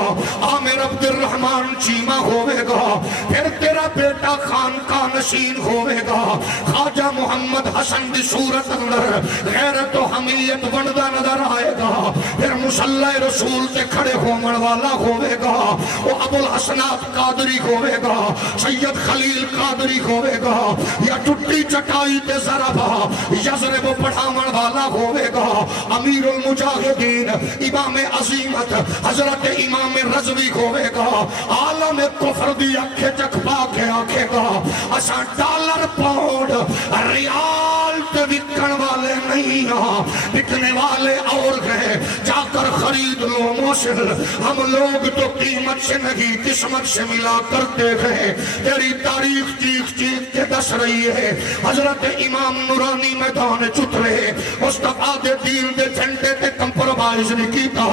عامر عبد الرحمن چیمہ ہوئے گا، پھر تیرا بیٹا خان کا نشین ہوئے گا، خواجہ محمد حسن دی صورت اندر غیرت و حمیت بندہ نظر آئے گا، پھر مسلح رسول تے کھڑے ہومن والا ہوئے گا، وہ ابو الحسنات قادری ہوئے گا، سید خلیل قادری ہوئے گا، یا ٹوٹی چٹائی تے ضربا یضرب پڑھامن والا ہوئے گا، امیر المجاہدین امام عظیمت حضرت امام رضوی ہوئے گا، عالم کفر دی اکھے چک پا کے آکھے گا اساں ڈالر پاؤنڈ ریال تے وکن والے نہیں میاں بکنے والے اور گئے، جا کر خرید لو موشر، ہم لوگ تو قیمت سے نہیں قسمت سے ملا کرتے گئے، تیری تاریخ چیخ چیخ کے دس رہی ہے۔ حضرت امام نورانی میدان چترے، مصطفیٰ دے دین دے جھنڈے تے کمپرومائز نہیں کیتا،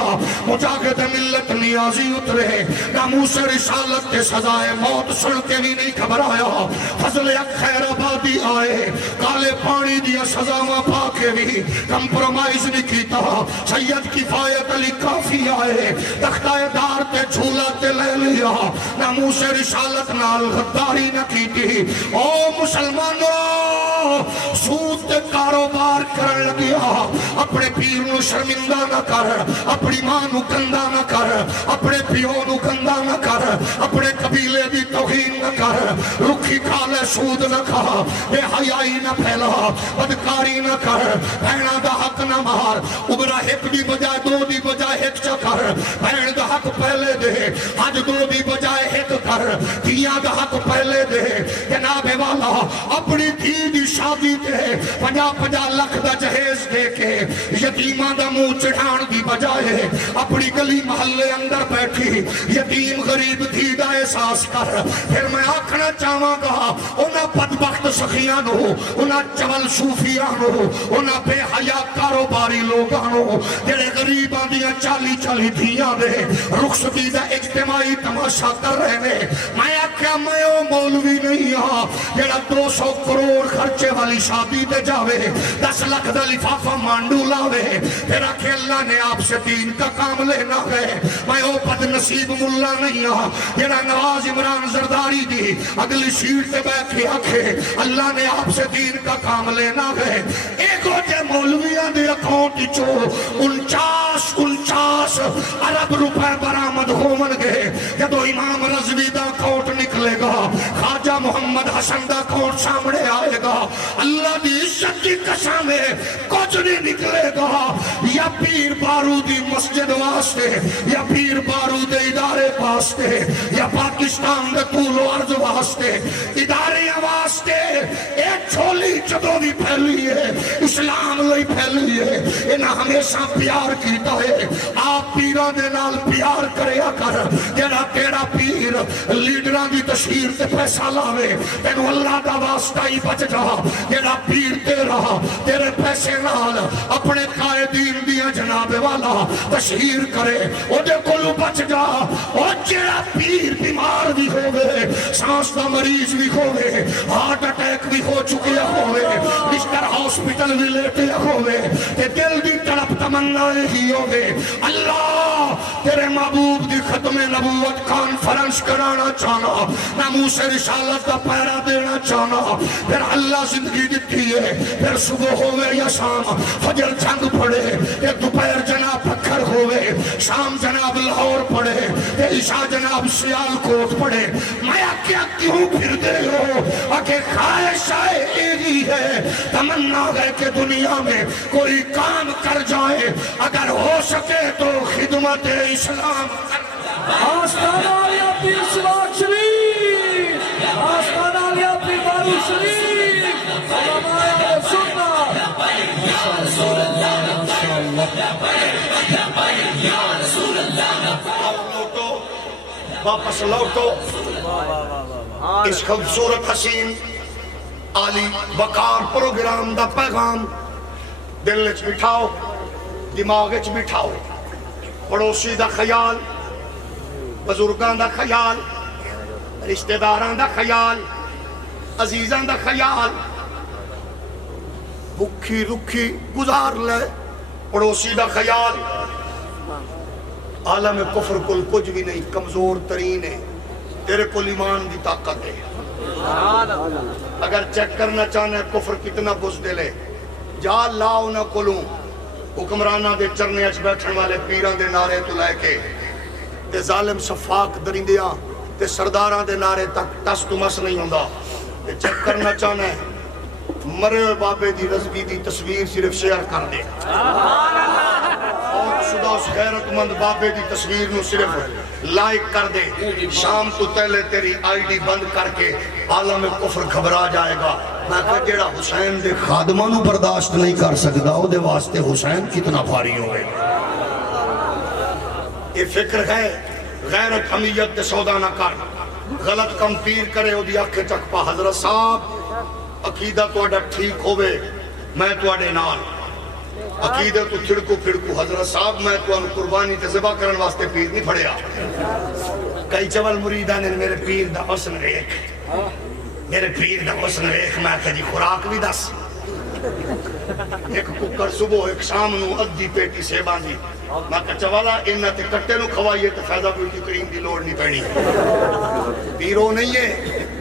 مجاہد ملت نیازی اترے، ناموس رسالت کے سزائے موت سن کے بھی نہیں گھبرایا، فضل خیر آبادی آئے، کالے پانی دیا سزاواں پا کے بھی کمپرومائز نہیں کیتا، سید کفایت علی کافی آئے، تختہ دار تے جھولا تے لے لیا، ناموس رسالت نال غداری نہ کیتی۔ او مسلمانوں، سود تے کاروبار کرن لگیا، اپنے پیر نو شرمندہ نہ کر، اپنی ماں نو گندا نہ کر، اپنے پیو نو گندا نہ کر، اپنے قبیلے دی توہین نہ کر، رکھی کھا لے سود نہ کھا، بے حیائی نہ پھیلا، بدکاری نہ کر، بہنہ دا حق نہ مار، ابرا ایک دی بجائے دو دی بجائے ایک چکر، بہن دا حق پہلے دے، آج دو دی بجائے ایک کر، دیا دا حق پہلے دے، جناب والا اپنی دھی دی شادی تے 50 لکھ دا جہیز دے کے یتیمہ دا منہ چڑھان دی بجائے اپنی گلی محلے اندر بیٹھی یتیم غریب دھی دا احساس کر۔ پھر میں آکھنا چاہواں گا انہاں بدبخت سخیاں نو، انہاں چول صوفیاں نو، انہاں بے حیا کاروباری لوگاں نو جڑے غریباں دیاں 40 دھیاں دے رخصتی دا اجتماعی تماشا کر رہے نے، میں آکھیا میں او مولوی نہیں ہاں جڑا 200 کروڑ خرچے والی شادی تے جاوے، 10 لکھ دا لفافہ مانڈو لاوے، پھر آکھے اللہ نے آپ سے دین کا کام لینا ہے۔ میں او بد نصیب ملا نہیں ہاں جڑا نواز عمران زرداری دی اگلی سیٹ تے بیٹھے آکھے اللہ نے آپ سے دین کا کام لینا ہے۔ ایک ہوتے مولویاں دے اکاؤنٹ چو 49 ارب روپے برآمد ہون گے، جدو امام رضوی دا اکاؤنٹ نکلے گا، خواجہ محمد حسن دا اکاؤنٹ سامنے آئے گا، اللہ دی عزت کی قسم میں کچھ نہیں نکلے گا، یا پیر بارودی مسجد واسطے، یا پیر بارود ادارے واسطے، یا پاکستان دے طول و عرض واسطے، ادارے واسطے، ایک چھولی جدو بھی پھیلی ہے اسلام لئی پھیلی ہے، انہاں ہمیشہ پیار کیتا ہے۔ آپ پیران دے نال پیار کریا کر، جیڑا تیرا پیر لیڈران دی تشہیر تے پیسہ لاوے، تینو اللہ دا واسطہ ہی بچ جا، جیڑا پیر تیرے پیسے نال اپنے قائدین دیا جناب والا تشہیر کرے، او دے کلو بچ جا۔ اور جیڑا پیر بیمار بھی ہوئے، سانس دا مریض بھی ہوئے، ہارٹ اٹیک بھی ہو چکے ہوئے، بستر ہاسپٹل بھی لیٹے ہوئے، تے دل دی تڑپ تمنا ہی ہوئے، اللہ تیرے محبوب دی ختم نبوت کانفرنس کرانا چاہنا، ناموس رسالت دا پیرا دینا چاہنا، پھر اللہ زندگی دیتی ہے، پھر صبح ہوئے یا شام فجر جنگ پڑے، یا دوپہر جناب پکھر ہوئے، شام جناب لاہور پڑے، یا عشاء جناب سیال کوٹ پڑے، میں کیا کیوں پھر دے ہو؟ کہ خواہش ایگی ہے، تمنا ہے کہ دنیا میں کوئی کام کر جائے، اگر ہو سکے تو خدمت اسلام کر جائے۔ آستانہ علیہ پیر سراج شریف، آستانہ علیہ پیر بارو شریف، علماء سنہ، واپس لوٹو، اس خوبصورت حسین عالی وقار پروگرام دا پیغام دل وچ بٹھاؤ، دماغ وچ بٹھاؤ، پڑوسی دا خیال، بزرگان دا خیال، رشتہ داران دا خیال، عزیزان دا خیال، بھوکی رکھی گزار لے، پڑوسی دا خیال۔ عالم کفر کل کچھ بھی نہیں، کمزور ترین ہے، تیرے کو ایمان دی طاقت ہے۔ اگر چیک کرنا چاہنا ہے کفر کتنا بزدل ہے، جا لاؤ نہ کلوں حکمرانہ دے چرنے اچ بیٹھن والے پیران دے نعرے تو لے کے تے ظالم صفاق درندیاں تے سرداراں دے نعرے تک ٹس تو مس نہیں ہوندا۔ تے چیک کرنا چاہنا ہے مرے ہوئے بابے دی رضوی دی تصویر صرف شیئر کر دے، اور شدہ اس غیرت مند بابے دی تصویر نو صرف لائک کر دے، شام تو پہلے تیری آئی ڈی بند کر کے عالم کفر گھبرا جائے گا۔ میں کہا جیڑا حسین دے خادمہ نو برداشت نہیں کر سکدا او دے واسطے حسین کتنا بھاری ہوئے۔ یہ فکر ہے غیرت حمیت دے سودا نہ کر، غلط کم پیر کرے او دی آنکھیں چک پا۔ حضرت صاحب عقیدہ تواڈا ٹھیک ہوئے میں تواڈے نال، عقیدہ تو تھڑکو پھڑکو۔ حضرت صاحب میں تو قربانی تے ذبح کرن واسطے پیر نہیں پھڑیا۔ کئی چول مریداں نے میرے پیر دا حسن ویکھ، میرے پیر دا حسن ویکھ، میں کہ جی خوراک بھی دس۔ ایک ککر صبح ایک شام نو ادھی پیٹی سیباں دی، میں کہ چوالا انہاں تے کٹے نو کھوائیے تے فیضا بیوٹی کریم دی لوڑ نہیں پڑی۔ پیرو نہیں ہے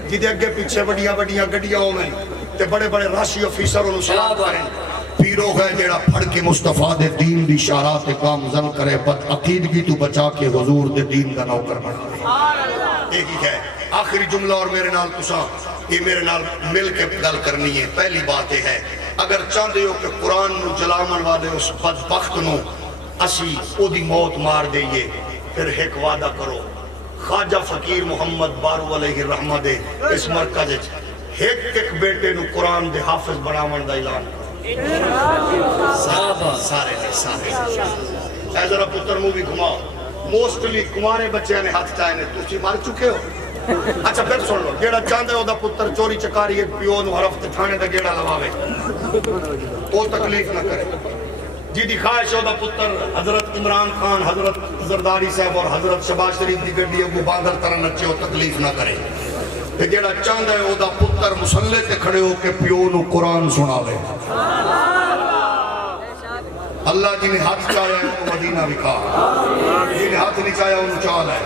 جدے اگے پیچھے بڑیاں بڑیاں گڈیاں ہوویں تے بڑے بڑے راشی آفیسر انہوں سلام کریں۔ پیرو ہے جیڑا پڑھ کے مصطفیٰ دے دین دی شارات کامزن کرے، بد عقیدگی تو بچا کے حضور دے دین دا نوکر بنا۔ ایک ہی ہے آخری جملہ اور میرے نال تساں یہ میرے نال مل کے گل کرنی ہے۔ پہلی بات یہ ہے اگر چاہتے ہو کہ قرآن نو جلاون والے اس بدبخت نو اسی او دی موت مار دئیے، پھر ایک وعدہ کرو خواجہ فقیر محمد بارو علیہ الرحمہ دے اس مرکز ایک بیٹے نو قرآن دے حافظ بناون دا اعلان کرو۔ سارے اے ذرا پتر منہ بھی گھماؤ۔ موسٹلی کمارے بچے نے ہاتھ چاہے نے تسی مار چکے ہو۔ اچھا پھر سن لو جیڑا چاہتے ہو دا پتر چوری چکاری ایک پیو نو ہر ہفتے تھانے دا گیڑا لواوے، وہ تکلیف نہ کرے۔ جی دی خواہش ہو دا پتر حضرت عمران خان، حضرت زرداری صاحب اور حضرت شباز شریف دی گڈی ابو بادر طرح نچے ہو، تکلیف نہ کرے۔ کہ جیڑا چاہتا ہے او دا پتر مسلح تے کھڑے ہو کے پیو نو قرآن سناوے۔ اللہ جی نے ہاتھ چاہیا ہے انہوں مدینہ بکھا، جی نے ہاتھ نہیں چاہیا انہوں چال ہے۔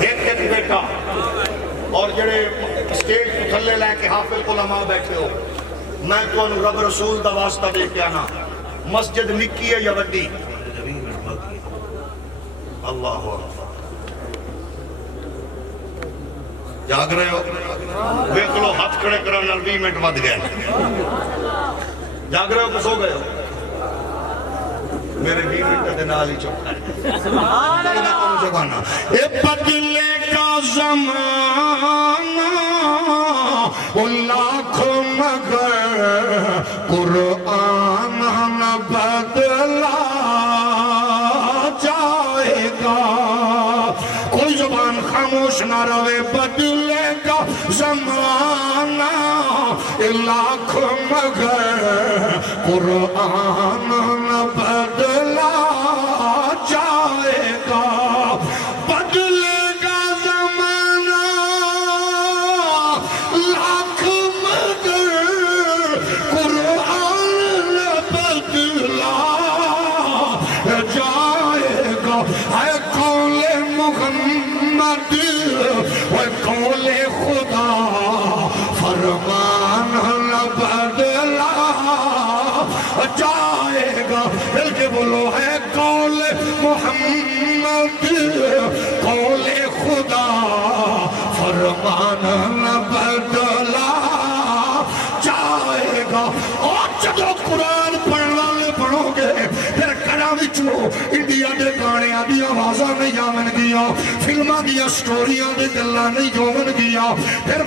ایک بیٹا اور جڑے اسٹیج کو تھلے لے کے حافظ علماء بیٹھے ہو، میں تو انہوں رب رسول دا واسطہ دے کے آنا، مسجد نکی ہے یا وڈی؟ اللہ اکبر، جاگ رہے ہو؟ دیکھ لو ہاتھ کھڑے کرنے 20 منٹ ود گئے۔ جاگ رہے ہو کہ سو گئے ہو؟ میرے 20 منٹ دے نال ہی چپ ہے۔ اے بدلے کا زمانہ لاکھ مگر قرآن نہ بدلا جائے گا، کوئی زبان خاموش نہ رہے۔ بدلے گا زمانہ لاکھ مگر قرآن نہ بدلا جائے گا۔ بدلے گا زمانہ لاکھ مگر قرآن نہ بدلا جائے گا۔ اے قول محمد اے قول خدا فرمان نہ بدلا جائے گا۔ دل کے بولو ہے قول محمد قول خدا فرمان نہ بدلا جائے گا۔ اور جدو قرآن پڑھنا لے پڑھو گے پھر کڑا وچوں انڈیا دے گانے آدھی آوازاں نہیں جاون گیا، فلماں دیا سٹوریاں دے گلاں نہیں جاون گیا، پھر